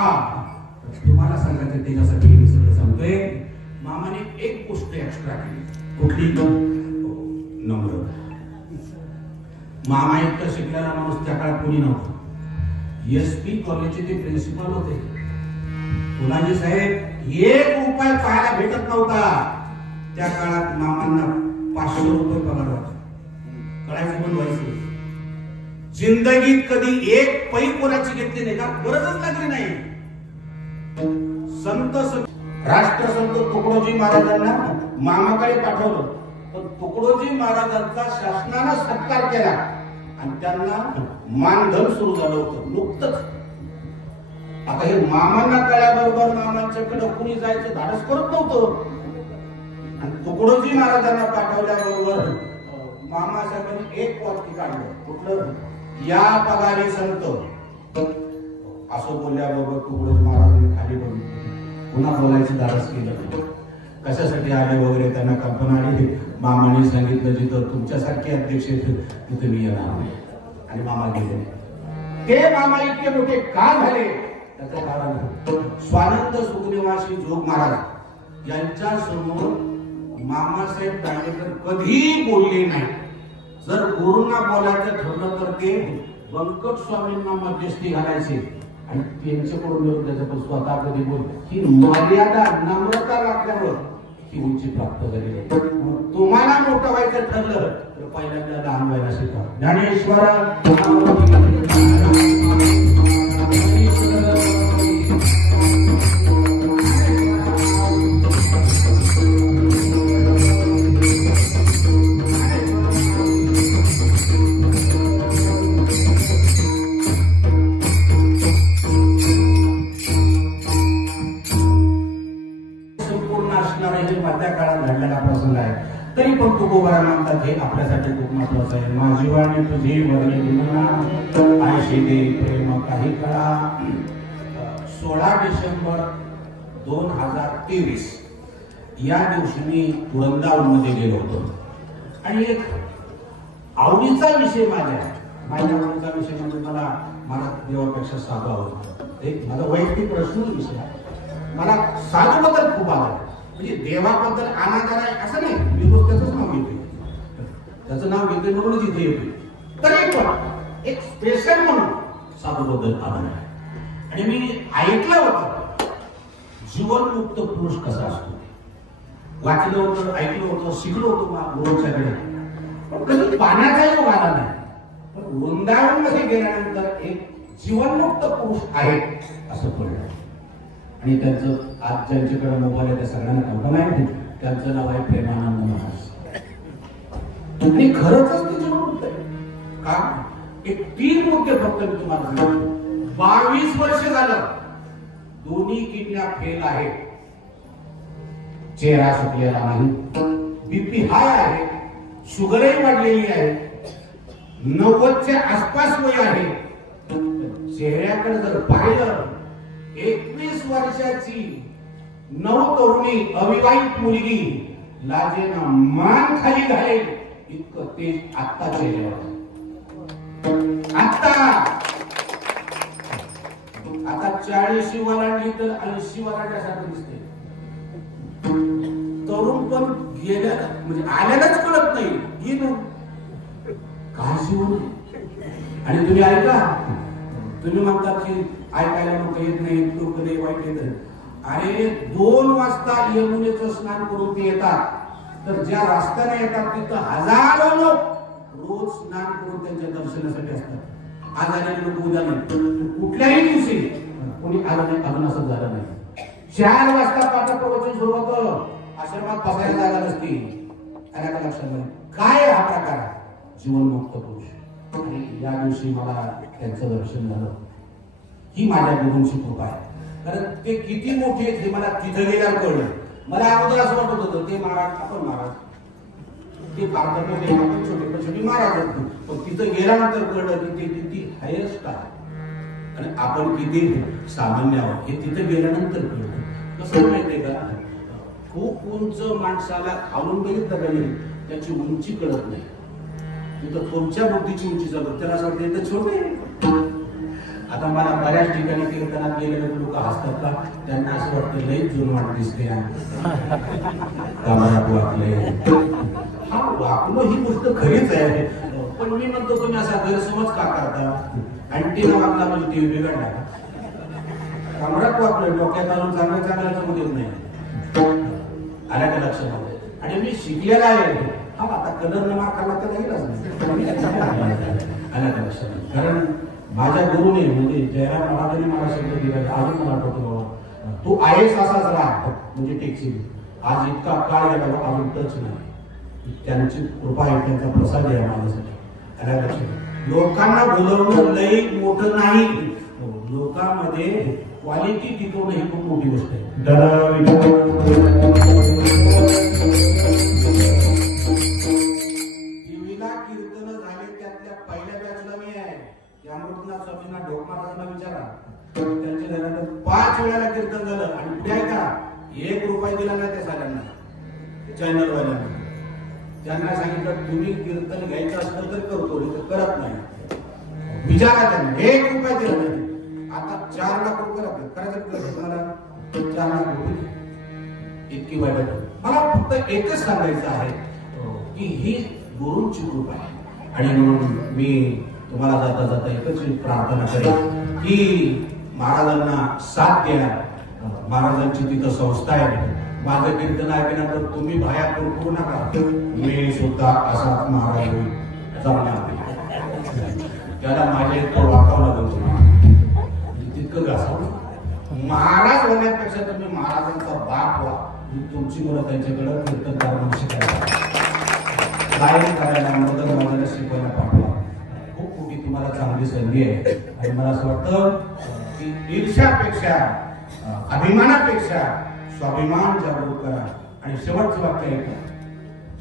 तुम्हाला सांगायचं त्याच्यासाठी मी सगळं सांगतोय. मामाने एक गोष्ट एक्स्ट्रा केली. कुठली? नम्र. मामा इतकं शिकलेला माणूस त्या काळात कोणी नव्हतं. SP कॉलेजचे ते प्रिन्सिपल होते. फुलाजी साहेब 1 रुपया पाहायला भेटत नव्हता. त्या काळात मामांना 500 रुपये पगार होता. कळायचं पण व्हायचं. जिंदगीत कधी 1 पै कोणाची घेतली नाही का, गरजच लागली नाही. राष्ट्रसंत तुकडोजी महाराजांना मामाकडे पाठवलं, पण तुकडोजी महाराजांचा शासनानं सत्कार केला आणि त्यांना मानधन सुरू झालं होतं नुकतंच. आता हे मामांना कळल्याबरोबर मामांच्याकडे कुणी जायचं धाडस करत नव्हतं. आणि तुकडोजी महाराजांना पाठवल्याबरोबर मामा साहेबांनी एक वाक्य काढलं. कुठलं? या पगारी संत. असं बोलल्याबरोबर तुकडोजी महाराजांनी खाली बघून पुन्हा बोलायचं धाडस केलं. कशासाठी आले वगैरे त्यांना कल्पना आली. मामाने सांगितलं जिथं तुमच्यासारखे अध्यक्ष तिथे मी येणार नाही. आणि मामा गेले. ते मामा इतके मोठे का झाले त्याचं कारण स्वानंद सुखनिवासी जोग महाराज यांच्या समोर मामासाहेब दांडेकर कधी बोलले नाही. जर गुरूंना बोलायचं ठरलं तर ते व्यंकट स्वामींना मध्यस्थी घालायचे आणि त्यांच्याकडून मिळून त्याचं पण स्वतः कधी बोल ही मर्यादा नम्रता राखल्यावर ही उंची प्राप्त झाली आहे. तुम्हाला मोठं व्हायचं ठरलं तर पहिल्यांदा लहान व्हायला शिका. ज्ञानेश्वर मधल्या काळात घडलेला प्रसंग आहे. तरी पण तुकोबारा म्हणतात हे आपल्यासाठी खूप महत्वाचं आहे. माझी वाणी तुझी वर्णी विना आयशी दे प्रेम काही काळा. 16 डिसेंबर 2023 या दिवशी मी वृंदावन मध्ये गेलो होतो आणि एक आवडीचा विषय माझ्या आवडीचा विषय म्हणजे मला देवापेक्षा साधू आवडतो. एक माझा वैयक्तिक पर्सनल विषय आहे. मला साधूबद्दल खूप आवड आहे. म्हणजे देवाबद्दल अनादर आहे असं नाही. मी रोज त्याचंच नाव घेतोय, त्याचं नाव घेतोय म्हणूनच इथे येतोय. तरी पण एक स्पेशल म्हणून साधूबद्दल आदर आहे. आणि मी ऐकलं होतं जीवनमुक्त पुरुष कसा असतो. वाचलं होतं, ऐकलं होतं, शिकलो होतो गुरुंच्याकडे. पण कधी पाण्याचा योग आला नाही. पण वृंदावन मध्ये गेल्यानंतर एक जीवनमुक्त पुरुष आहे असं कळलं. आणि त्यांचं आज ज्यांच्याकडे मोबाईल आहे त्या सगळ्यांना कल्पना आहे. त्यांचं नाव आहे प्रेमानंद महाराज. तुम्ही खरंच ते जीवनमुक्त आहे का? एक 3 मुद्दे फक्त मी तुम्हाला सांगतो. 22 वर्ष झालं दोन्ही किडन्या फेल आहेत. चेहरा सुकलेला नाही, बीपी हाय आहे, शुगरही वाढलेली आहे, 90च्या आसपास वय आहे. चेहऱ्याकडे जर पाहिलं 21 वर्षाची नवतरुणी अविवाहित मुलगी लाजेनं मान खाली घालेल इतकं तेज आत्ता चेहऱ्यावर. आता 40 वलांडी तर 80 वलांड्यासारखं दिसते. तरुण पण गेल्या म्हणजे आल्यालाच कळत नाही येणं काय जीवन. आणि तुम्ही ऐका, तुम्ही म्हणतात की ऐकायला लोक येत नाही, लोक लय वाईट येत. अरे 2 वाजता यमुनेचं स्नान करून ते येतात. तर ज्या रस्त्याने येतात तिथं हजारो लोक रोज स्नान करून त्यांच्या दर्शनासाठी असतात. आज आलेले लोक उद्या नाही. कुठल्याही दिवशी कोणी आलं नाही, अजून असं झालं नाही. 4 वाजता पाठप्रवचन सुरू होतं, आश्रमात बसायला जागा नसती. आल्या लक्षात नाही काय हा प्रकार. जीवनमुक्त पुरुष. आणि या दिवशी मला त्यांचं दर्शन झालं. ही माझ्या गुरूंची कृपा आहे. कारण ते किती मोठे आहेत हे मला तिथं गेल्यावर कळलं. मला अगोदर असं वाटत होतं ते महाराज आपण महाराज, ते भारतात आपण छोटे महाराज होतो. पण तिथं गेल्यानंतर कळलं की ते किती हायेस्ट आहे आणि आपण किती सामान्य आहोत हे तिथं गेल्यानंतर कळलं. कसं माहितीये का, खूप उंच माणसाला खालून बघितलं का त्याची उंची कळत नाही. तिथं तुमच्या बुद्धीची उंची चालत त्याला असं वाटतं तर छोटे. आता मला बऱ्याच ठिकाणी कीर्तनात गेलेले लोक हसतात का, त्यांना असं वाटतं लई जुनवाट दिसते. हा वाकलो ही गोष्ट खरीच आहे. पण मी म्हणतो तुम्ही असा गैरसमज का करता. अँटीना वागला म्हणजे टीव्ही बिघडला का. कमरात वाकलोय, डोक्यात आणून चांगल्या देत नाही. आल्या का लक्षामध्ये. आणि मी शिकलेला आहे. हा आता कलर न मार खाल्ला तर नाही आल्या का लक्षात. कारण माझ्या गुरुने म्हणजे जयराम महाराजांनी मला शब्द दिला अजून मला आठवतो बाबा, तू आहेस असाच राहा म्हणजे टेक्सी. आज इतका काळ गेला अजून टच नाही. त्यांची कृपा आहे, त्यांचा प्रसाद आहे माझ्यासाठी. आल्या लक्षात. लोकांना बोलवणं लई मोठं नाही, लोकांमध्ये क्वालिटी टिकवणं ही खूप मोठी गोष्ट आहे. टीव्हीला कीर्तन झाले त्यातल्या पहिल्या बॅचला मी आहे. अमृतनाथ स्वामींना ढोक महाराजांना विचारा, त्यांच्या घरात 5 वेळेला कीर्तन झालं आणि पुढे ऐका 1 रुपया दिला नाही त्या साऱ्यांना चॅनल वाल्यांना. त्यांना सांगितलं तुम्ही कीर्तन घ्यायचं असलं तर करतो, करत नाही. विचारा त्यांना 1 रुपया दिला नाही. आता 4 लाख रुपये करायचं मला 4 लाख रुपये इतकी वाईट. मला फक्त एकच सांगायचं आहे की ही गुरूंची कृपा आहे. आणि म्हणून मी तुम्हाला जाता जाता एकच प्रार्थना करेन की महाराजांना साथ द्या. महाराजांची तिथं संस्था आहे. माझं कीर्तन ऐकल्यानंतर तुम्ही भाया करू नका. मी सुद्धा असा महाराज होईल जमणार त्याला माझ्या इतकं वाकावं लागलं तितकं घासावं. महाराज होण्यापेक्षा तुम्ही महाराजांचा बाप व्हा. तुमची मुलं त्यांच्याकडे कीर्तनकार म्हणून शिकायला, गायन करायला, मदत वाजायला शिकवायला पाठवा. खूप मोठी तुम्हाला चांगली संधी आहे. आणि मला असं वाटतं की ईर्ष्यापेक्षा अभिमानापेक्षा स्वाभिमान जागृत करा. आणि शेवटचं वाक्य ऐका.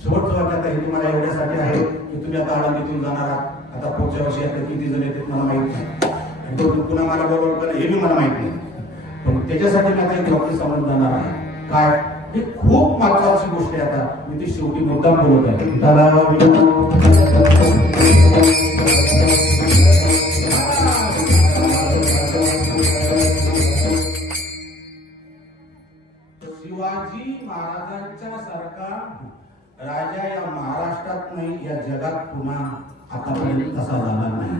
शेवटचं वाक्य आता हे तुम्हाला एवढ्यासाठी आहे की तुम्ही आता आळंदीतून जाणार आहात. आता पुढच्या वर्षी आता किती जण येतात मला माहित नाही. आणि तो पुन्हा मला बरोबर करा हे मी मला माहित नाही. पण त्याच्यासाठी मी आता एक वाक्य समोर जाणार आहे. काय ही खूप महत्वाची गोष्ट आहे. आता मी ती शेवटी मुद्दाम बोलत आहे. शिवाजी महाराजांच्या सारखा राजा या महाराष्ट्रात नाही, या जगात पुन्हा आतापर्यंत तसा झाला नाही.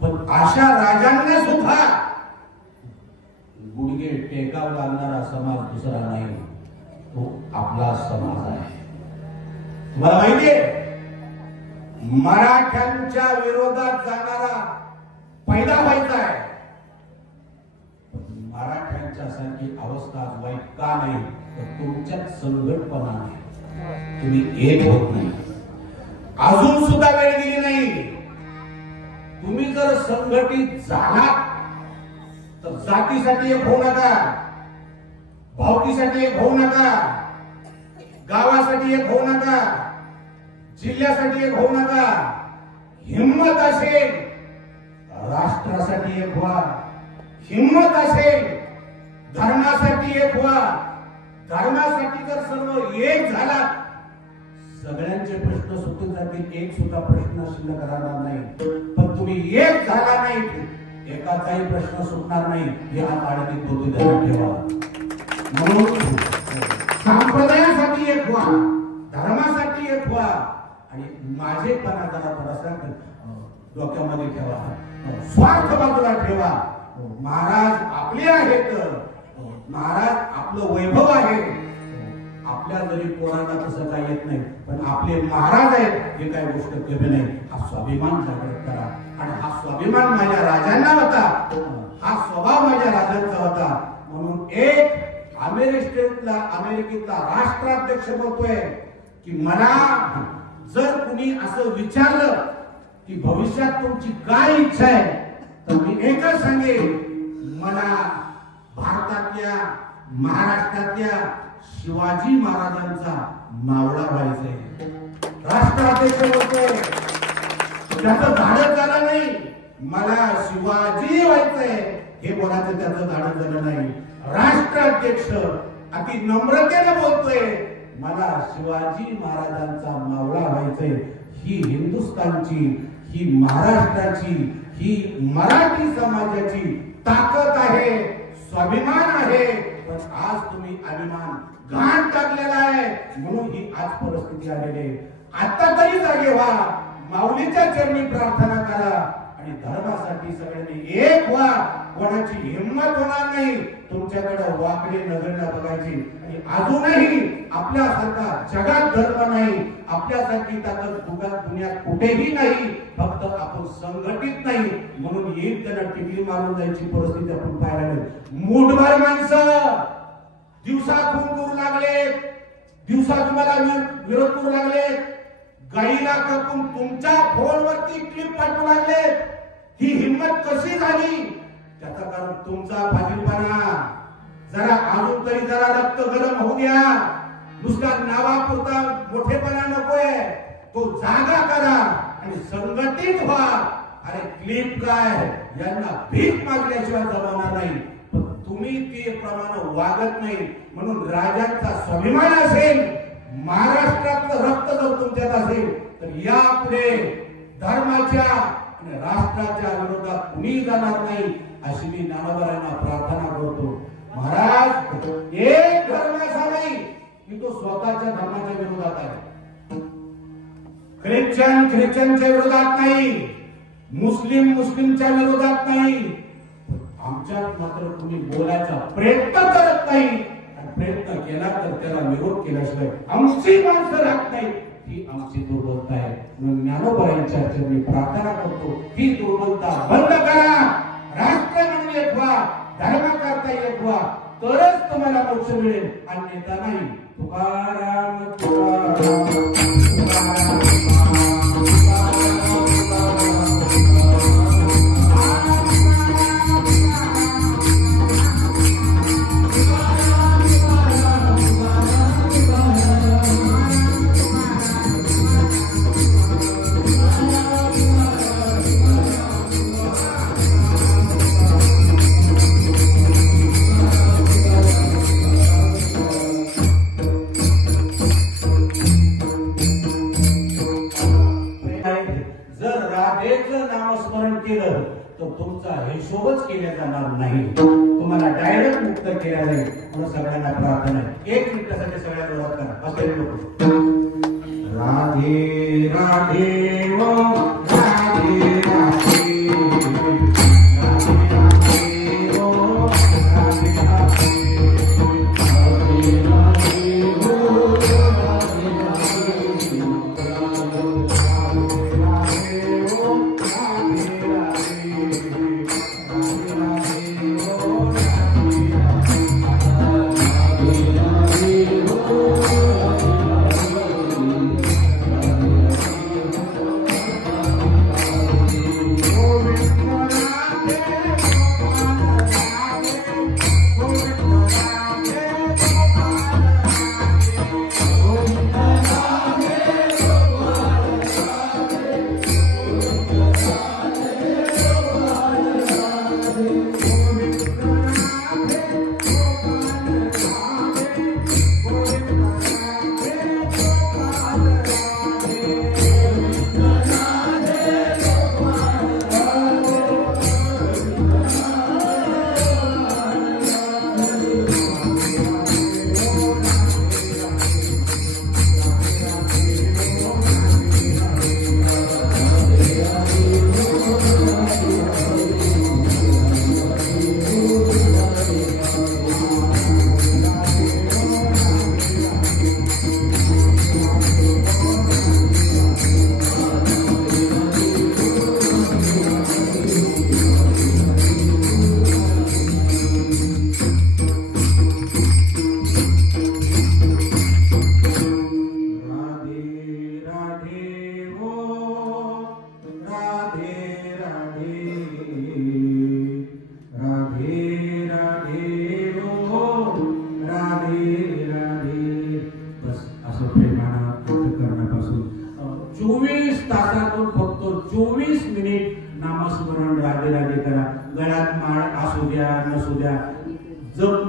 पण अशा राजांना सुद्धा गुडघे टेकाव लागणारा समाज दुसरा नाही, तो आपला समाज आहे. तुम्हाला माहितीये मराठ्यांच्या विरोधात जाणारा पैदा व्हायचा आहे. मराठ्यांच्या सारखी अवस्था वाईट का नाही तर तुमच्यात संघटपणा नाही. तुम्ही एक होत नाही. अजून सुद्धा वेळ गेली नाही. तुम्ही जर संघटित झालात तर जातीसाठी एक होऊ नका, भावकीसाठी एक होऊ नका, गावासाठी एक होऊ नका, जिल्ह्यासाठी एक होऊ नका. हिम्मत असेल राष्ट्रासाठी एक व्हा. हिम्मत असेल धर्मासाठी एक व्हा. धर्मासाठी जर सर्व एक झाला सगळ्यांचे प्रश्न सुटून जातील. एक सुद्धा प्रश्न शिल्लक राहणार नाही. पण तुम्ही एक झाला नाही एकाचाही प्रश्न सुटणार नाही. हे आज आळंदीत बोलतो ठेवा. म्हणून संप्रदायासाठी एक व्हा, धर्मासाठी एक व्हा आणि माझेपणा जरा थोडासा डोक्यामध्ये ठेवा. स्वार्थ बाजूला ठेवा. महाराज आपले आहेत. महाराज आपलं वैभव आहे. आपल्या जरी कोणाला तसं काही येत नाही पण आपले महाराज आहेत हे काही गोष्ट कमी नाही. हा स्वाभिमान जागृत करा. आणि हा स्वाभिमान माझ्या राजांना होता. हा स्वभाव माझ्या राजांचा होता. म्हणून एक अमेरिकेतला राष्ट्राध्यक्ष बोलतोय की मला जर कुणी असं विचारलं की भविष्यात तुमची काय इच्छा आहे तर मी एकच सांगेन मला भारतातल्या महाराष्ट्रातल्या शिवाजी महाराजांचा मावळा व्हायचंय. राष्ट्राध्यक्ष बोलतोय त्याचं धाडस झालं नाही. मला शिवाजी व्हायचंय हे बोलायचं त्याचं धाडस झालं नाही. राष्ट्राध्यक्ष अति नम्रतेने बोलतोय मला शिवाजी महाराजांचा मावळा व्हायचंय. ही हिंदुस्थानची, ही महाराष्ट्राची, ही मराठी समाजाची ताकद आहे, स्वाभिमान आहे. पण आज तुम्ही अभिमान घाण टाकलेला आहे म्हणून ही आज परिस्थिती आलेली आहे. आता तरी जागे व्हा. माऊलीच्या चरणी प्रार्थना करा आणि धर्मासाठी सगळ्यांनी एक व्हा. कोणाची हिंमत होणार नाही तुमच्याकडे वाकडे नजरेला बघायची. आणि अजूनही आपल्यासारखा जगात धर्म नाही, आपल्यासारखी ताकद दुनियात कुठेही नाही. फक्त आपण संघटित नाही म्हणून येईल त्यांना टिकली मारून जायची परिस्थिती आपण पाहायला मिळेल. मूठभर माणसं दिवसा खून करू लागले, दिवसा तुम्हाला विरोध करू लागले, गाईला कापून तुमच्या फोनवरती क्लिप पाठवू लागले. ही हिंमत कशी झाली त्याचं कारण तुमचा फाजीलपणा. जरा अजून तरी जरा रक्त गरम होऊ द्या. नुसता नावापुरता मोठेपणा नकोय. तो जागा करा आणि संघटित व्हा. अरे क्लिप काय यांना भीक मागल्याशिवाय जमवणार नाही. पण तुम्ही ते प्रमाणे वागत नाही म्हणून राजांचा स्वाभिमान असेल, महाराष्ट्रातलं रक्त जर तुमच्यात असेल तर यापुढे धर्माच्या आणि राष्ट्राच्या विरोधात कुणी जाणार नाही अशी मी ज्ञानोबांना प्रार्थना करतो. महाराज एक धर्म असा नाही की तो स्वतःच्या धर्माच्या विरोधात आहे. ख्रिश्चनच्या विरोधात नाही, मुस्लिमच्या विरोधात नाही, आमच्यात मात्र कुणी बोलायचा प्रयत्न करत नाही आणि प्रयत्न केला तर त्याला विरोध केल्याशिवाय आमची माणसं राहत नाही. ही आमची दुर्बलता आहे. म्हणून ज्ञानोबाईंच्या चरणी प्रार्थना करतो, ही दुर्बलता बंद करा. राष्ट्र म्हणून एक व्हा, धर्माकरता एक व्हा, तरच तुम्हाला मोक्ष मिळेल, अन्यथा नाही. तुकाराम तुकाराम नामस्मरण केलं तर तुमचा हिशोबच केला जाणार नाही, तुम्हाला डायरेक्ट मुक्त केला जाईल. म्हणून सगळ्यांना प्रार्थना आहे, 1 मिनिटासाठी सगळ्यांना विरोध करा. असं राधे राधे ओ राधे राधे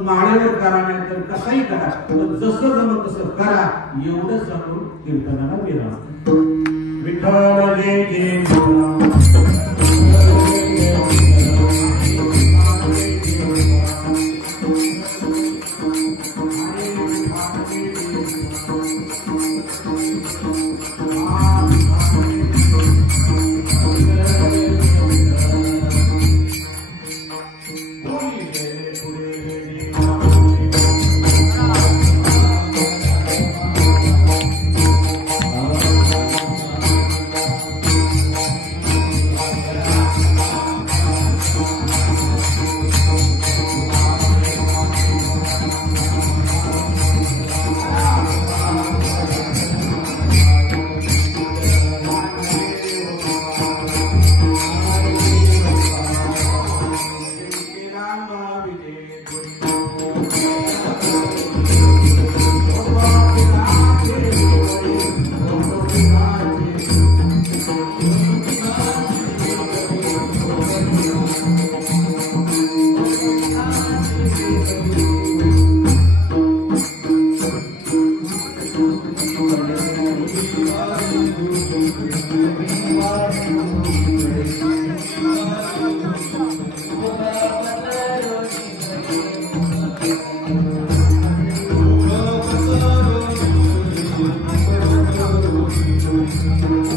माळेवर करा नाही तर कसाही करा, जसं जमत तसं करा, एवढं सांगून कीर्तनाला गेला. विठ्ठल जय जय Thank you.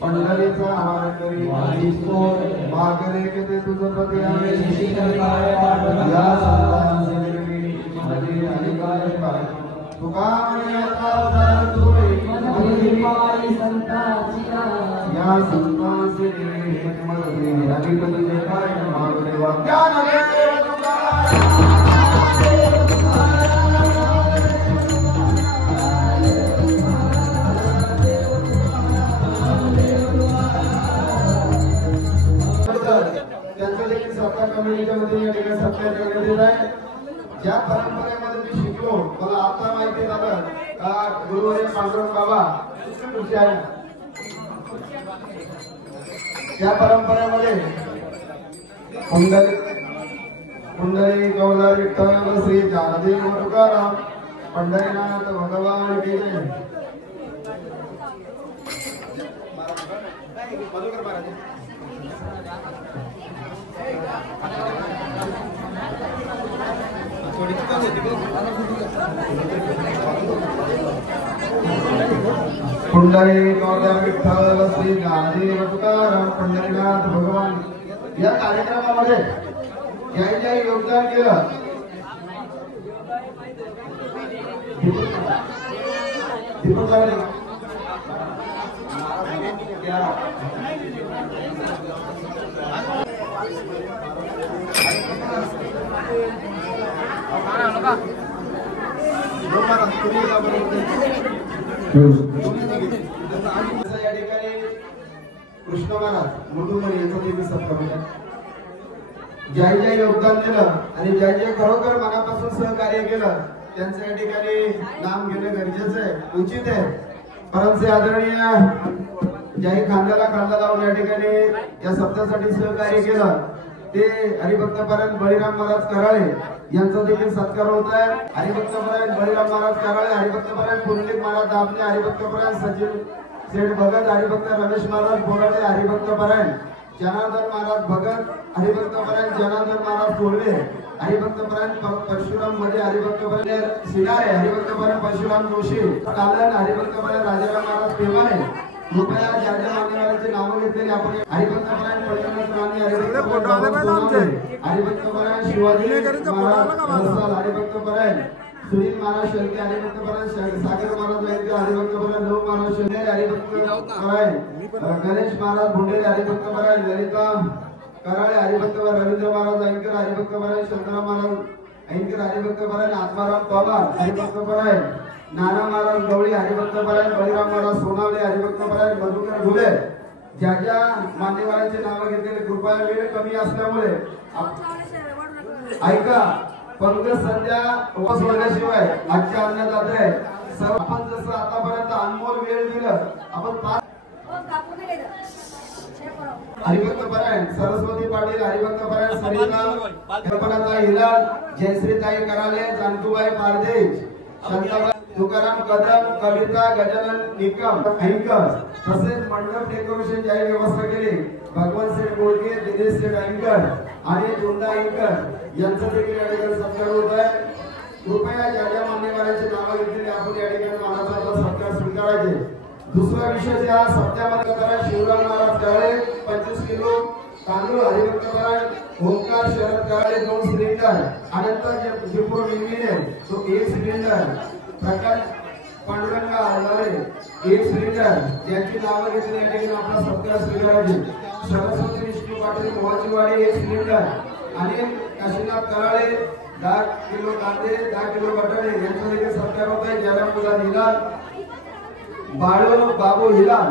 पंढरीचा आहार करी मागणे के तुझं पती आम्ही या तुका या संतांचे तुझे काय मागणे त्यांचं देखील सत्ता कम्युनिटीमध्ये या ठिकाणी सत्ता करण्यात आहे. ज्या परंपरेमध्ये मी शिकलो मला आता माहिती झालं का गुरुवारी पांडुरंग बाबा खुशी आहे. त्या परंपरेमध्ये कुंडली गौला विठ्ठल श्री ज्ञानदेव तुकाराम पंढरीनाथ भगवान की जय. कुंडली गौला विठ्ठल श्री ज्ञानदेव तुकाराम पंढरीनाथ भगवान. या कार्यक्रमामध्ये ज्यांनी योगदान केलं या ठिकाणी कृष्ण महाराज मुंडूमणी यांचा देखील सत्कार ज्या ज्या योगदान दिलं आणि ज्या ज्या खरोखर मनापासून सहकार्य केलं त्यांचं या ठिकाणी नाम घेणं गरजेचं आहे, उचित आहे. परमसे आदरणीय ज्याही खांद्याला खांदा लावून या ठिकाणी या सप्त्यासाठी सहकार्य केलं ते हरिभक्तपरायण बळीराम महाराज कराळे यांचा देखील सत्कार होत आहे. हरिभक्तपरायण बळीराम महाराज कराळे, हरिभक्तपरायण पुंडलिक महाराज दापणे, हरिभक्तपरायण सचिन सेठ भगत, हरिभक्त रमेश महाराज बोराटे, हरिभक्तपरायण जनार्दन महाराज भगत, हरिभक्तपरायण जनार्दन महाराज कोल्हे, हरिभक्तपरायण परशुराम मध्ये, हरिभक्तपरायण सिनारे, हरिभक्तपरायण परशुराम जोशी कालन, हरिभक्तपरायण राजाराम महाराज पेमाने. कृपया ज्या ज्या मान्यवरांची नावं घेतलेली आपण हरिभक्तपरायण पंचनाथ राणी, हरिभक्तपरायण शिवाजी महाराज, हरिभक्तपरायण सुनील महाराज शेळके, हरिभक्तपरायण सागर महाराज वैद्य, हरिभक्तपरायण नव महाराज शेळके, हरिभक्तपरायण गणेश महाराज भुंडेले, हरिभक्तपरायण ललिता कराळे, हरिभक्तपरायण रवींद्र महाराज ऐंकर, हरिभक्तपरायण शंकरराव महाराज ऐंकर, हरिभक्तपरायण आत्माराम पवार, हरिभक्तपरायण नाना महाराज गवळी, हरिभक्तपरायण बळीराम महाराज सोनावले, हरिभक्तपरायण मधुकर ढोले. ज्या ज्या मान्यवरांची नावं घेतलेली कृपया वेळ कमी असल्यामुळे ऐका पंकज सध्या उपवास सोडल्याशिवाय आजच्या अन्नदाते आहे. आपण जसं आतापर्यंत अनमोल वेळ दिलं आपण हरिभक्तपरायण सरस्वती पाटील, हरिभक्तपरायण सरिता कल्पनाताई हिलाल, जयश्रीताई कराले, जानकुबाई पारदेश, शांताबाई तुकाराम कदम, कविता गजानन निकम ऐंकर. तसेच मंडप डेकोरेशन ज्याही व्यवस्था केली भगवान सेठ मोडके, दिनेश सेठ ऐंकर आणि दोंदा ऐंकर यांचा देखील या ठिकाणी सत्कार होत आहे. कृपया ज्या ज्या मान्यवरांची नावं घेतलेली आपण या ठिकाणी महाराजांचा सत्कार स्वीकारायचे. दुसरा विषय या सप्त्यामध्ये करायला शिवराम महाराज काळे 25 किलो तांदूळ, हरिभक्तपरायण ओंकार शरद काळे 2 सिलेंडर, अनंत जिपूर निमिने तो 1 सिलेंडर, प्रकाश पांडुरंगा आलारे 1 सिलेंडर यांची नावं घेतली या ठिकाणी आपला सत्कार स्वीकारायचे. सरस्वती विष्णू पाटील मोहाचीवाडी 1 सिलेंडर आणि काशीनाथ कराळे 10 किलो कांदे 10 किलो बटाटे यांचा देखील सत्कार होत आहे. ज्याला मुला हिलाल बाळू बाबू हिलाल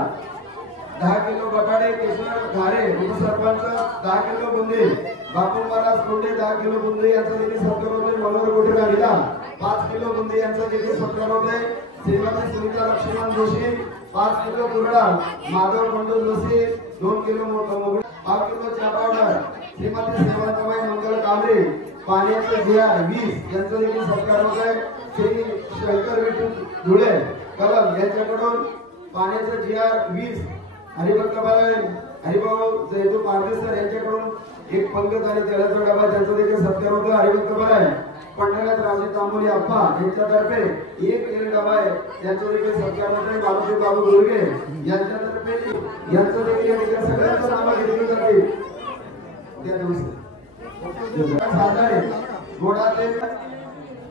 10 किलो बटाटे, केशव घारे उपसरपंच 10 किलो बुंदी, बापू महाराज कोंडे 10 किलो बुंदी यांचा देखील सत्कार होतोय. मनोहर गोटेला हिलाल 5 किलो बुंदी यांचा देखील सत्कार होतोय. श्रीमती सुनीता लक्ष्मण जोशी 5 किलो कुरडा, माधव बंडू जोशी 2 किलो मोगरी, 5 किलो चहा पावडर, श्रीमती सेवाबाई मंगल कांबळे पाण्याचे जिआर 20 यांचा देखील सत्कार होतोय. श्री शंकर विठू धुळे कलम यांच्याकडून पाण्याचे जिआर 20, हरिभक्तपरायण हरिभाऊ जयतू पारदेसर यांच्याकडून 1 पंगत आणि तेलाचा डबा त्यांचा देखील सत्कार होतो. हरिभक्तपरायण पंढरनाथ राजे तांबोली अप्पा यांच्यातर्फे 1 तेल डबा आहे त्यांचा देखील सत्कार होतो. बाबूजी बाबू दुर्गे यांच्यातर्फे यांचा देखील सगळ्यांचं नाव घेतली जाते. त्या दिवशी साधारे गोडाचे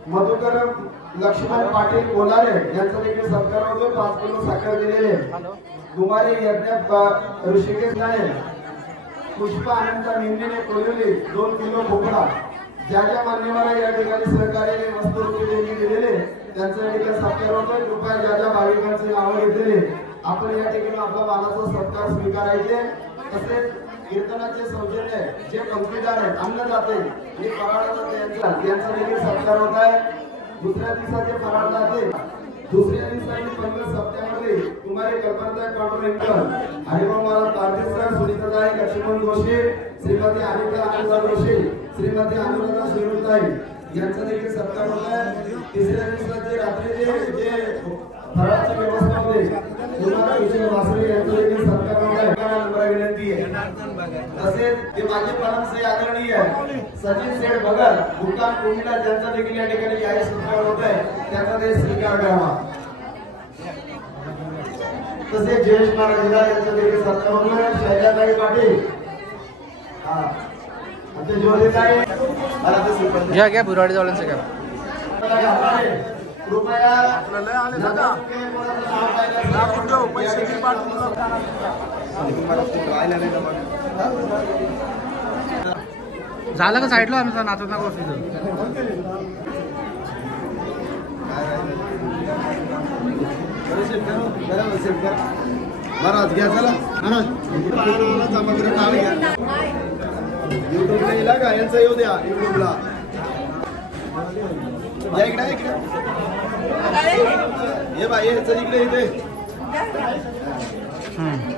मधुकर लक्ष्मण पाटील कोलारे यांचा देखील सत्कार होतो. 5 किलो साखर दिलेले. कुमारी यज्ञ ऋषिकेश नाळे, पुष्पा अनंत निंदेने कोल्हेली 2 किलो भोपळा. ज्या ज्या मान्यवरांना या ठिकाणी सहकार्याने वस्तुरूपी देणगी दिलेले त्यांचा देखील सत्कार होतोय. कृपया ज्या ज्या भाविकांची नावं घेतलेली आपण या ठिकाणी आपला मानाचा सत्कार स्वीकारायचे. तसेच कीर्तनाचे सौजन्य जे पंक्तीदार आहेत अन्नदाते जे फराळाचे यांचा देखील सत्कार होत आहे. दुसऱ्या दिवसाचे फराळदाते दुसऱ्या दिवसाची 15 सप्त्यामध्ये कुमारी कल्पनाताई पांडुरंकर, हरिभाऊ महाराज पारदेसर, सुनीताताई लक्ष्मण जोशी, श्रीमती अनिता आनंद जोशी, श्रीमती अनुराधा शिरुताई यांचा देखील सत्कार होत आहे. तिसऱ्या दिवसाचे रात्रीचे जे फराळाची व्यवस्था होते कुमार विजय वासरे यांचा देखील सत्कार होत आहे. नंबर विनंती आहे. तसेच ते माझे परमसे आदरणीय सचिन सेठ भगत मुक्काम कुंडला त्यांचा देखील या ठिकाणी जाहीर सत्कार होत आहे. त्यांचा ते स्वीकार करावा. तसेच जयेश महाराज यांचा देखील सत्कार होत आहे. शैलाताई पाटील घ्या घ्या बुराडी जवळचं घ्या. कृपया झालं का साईडला आमचा नाचत ना गोष्टी महाराज घ्या चला महाराज युट्यूबला येईल का यांचा येऊ द्या. युट्यूबला या इकडे इकडे हे बाई यांचं इकडे इथे हम्म.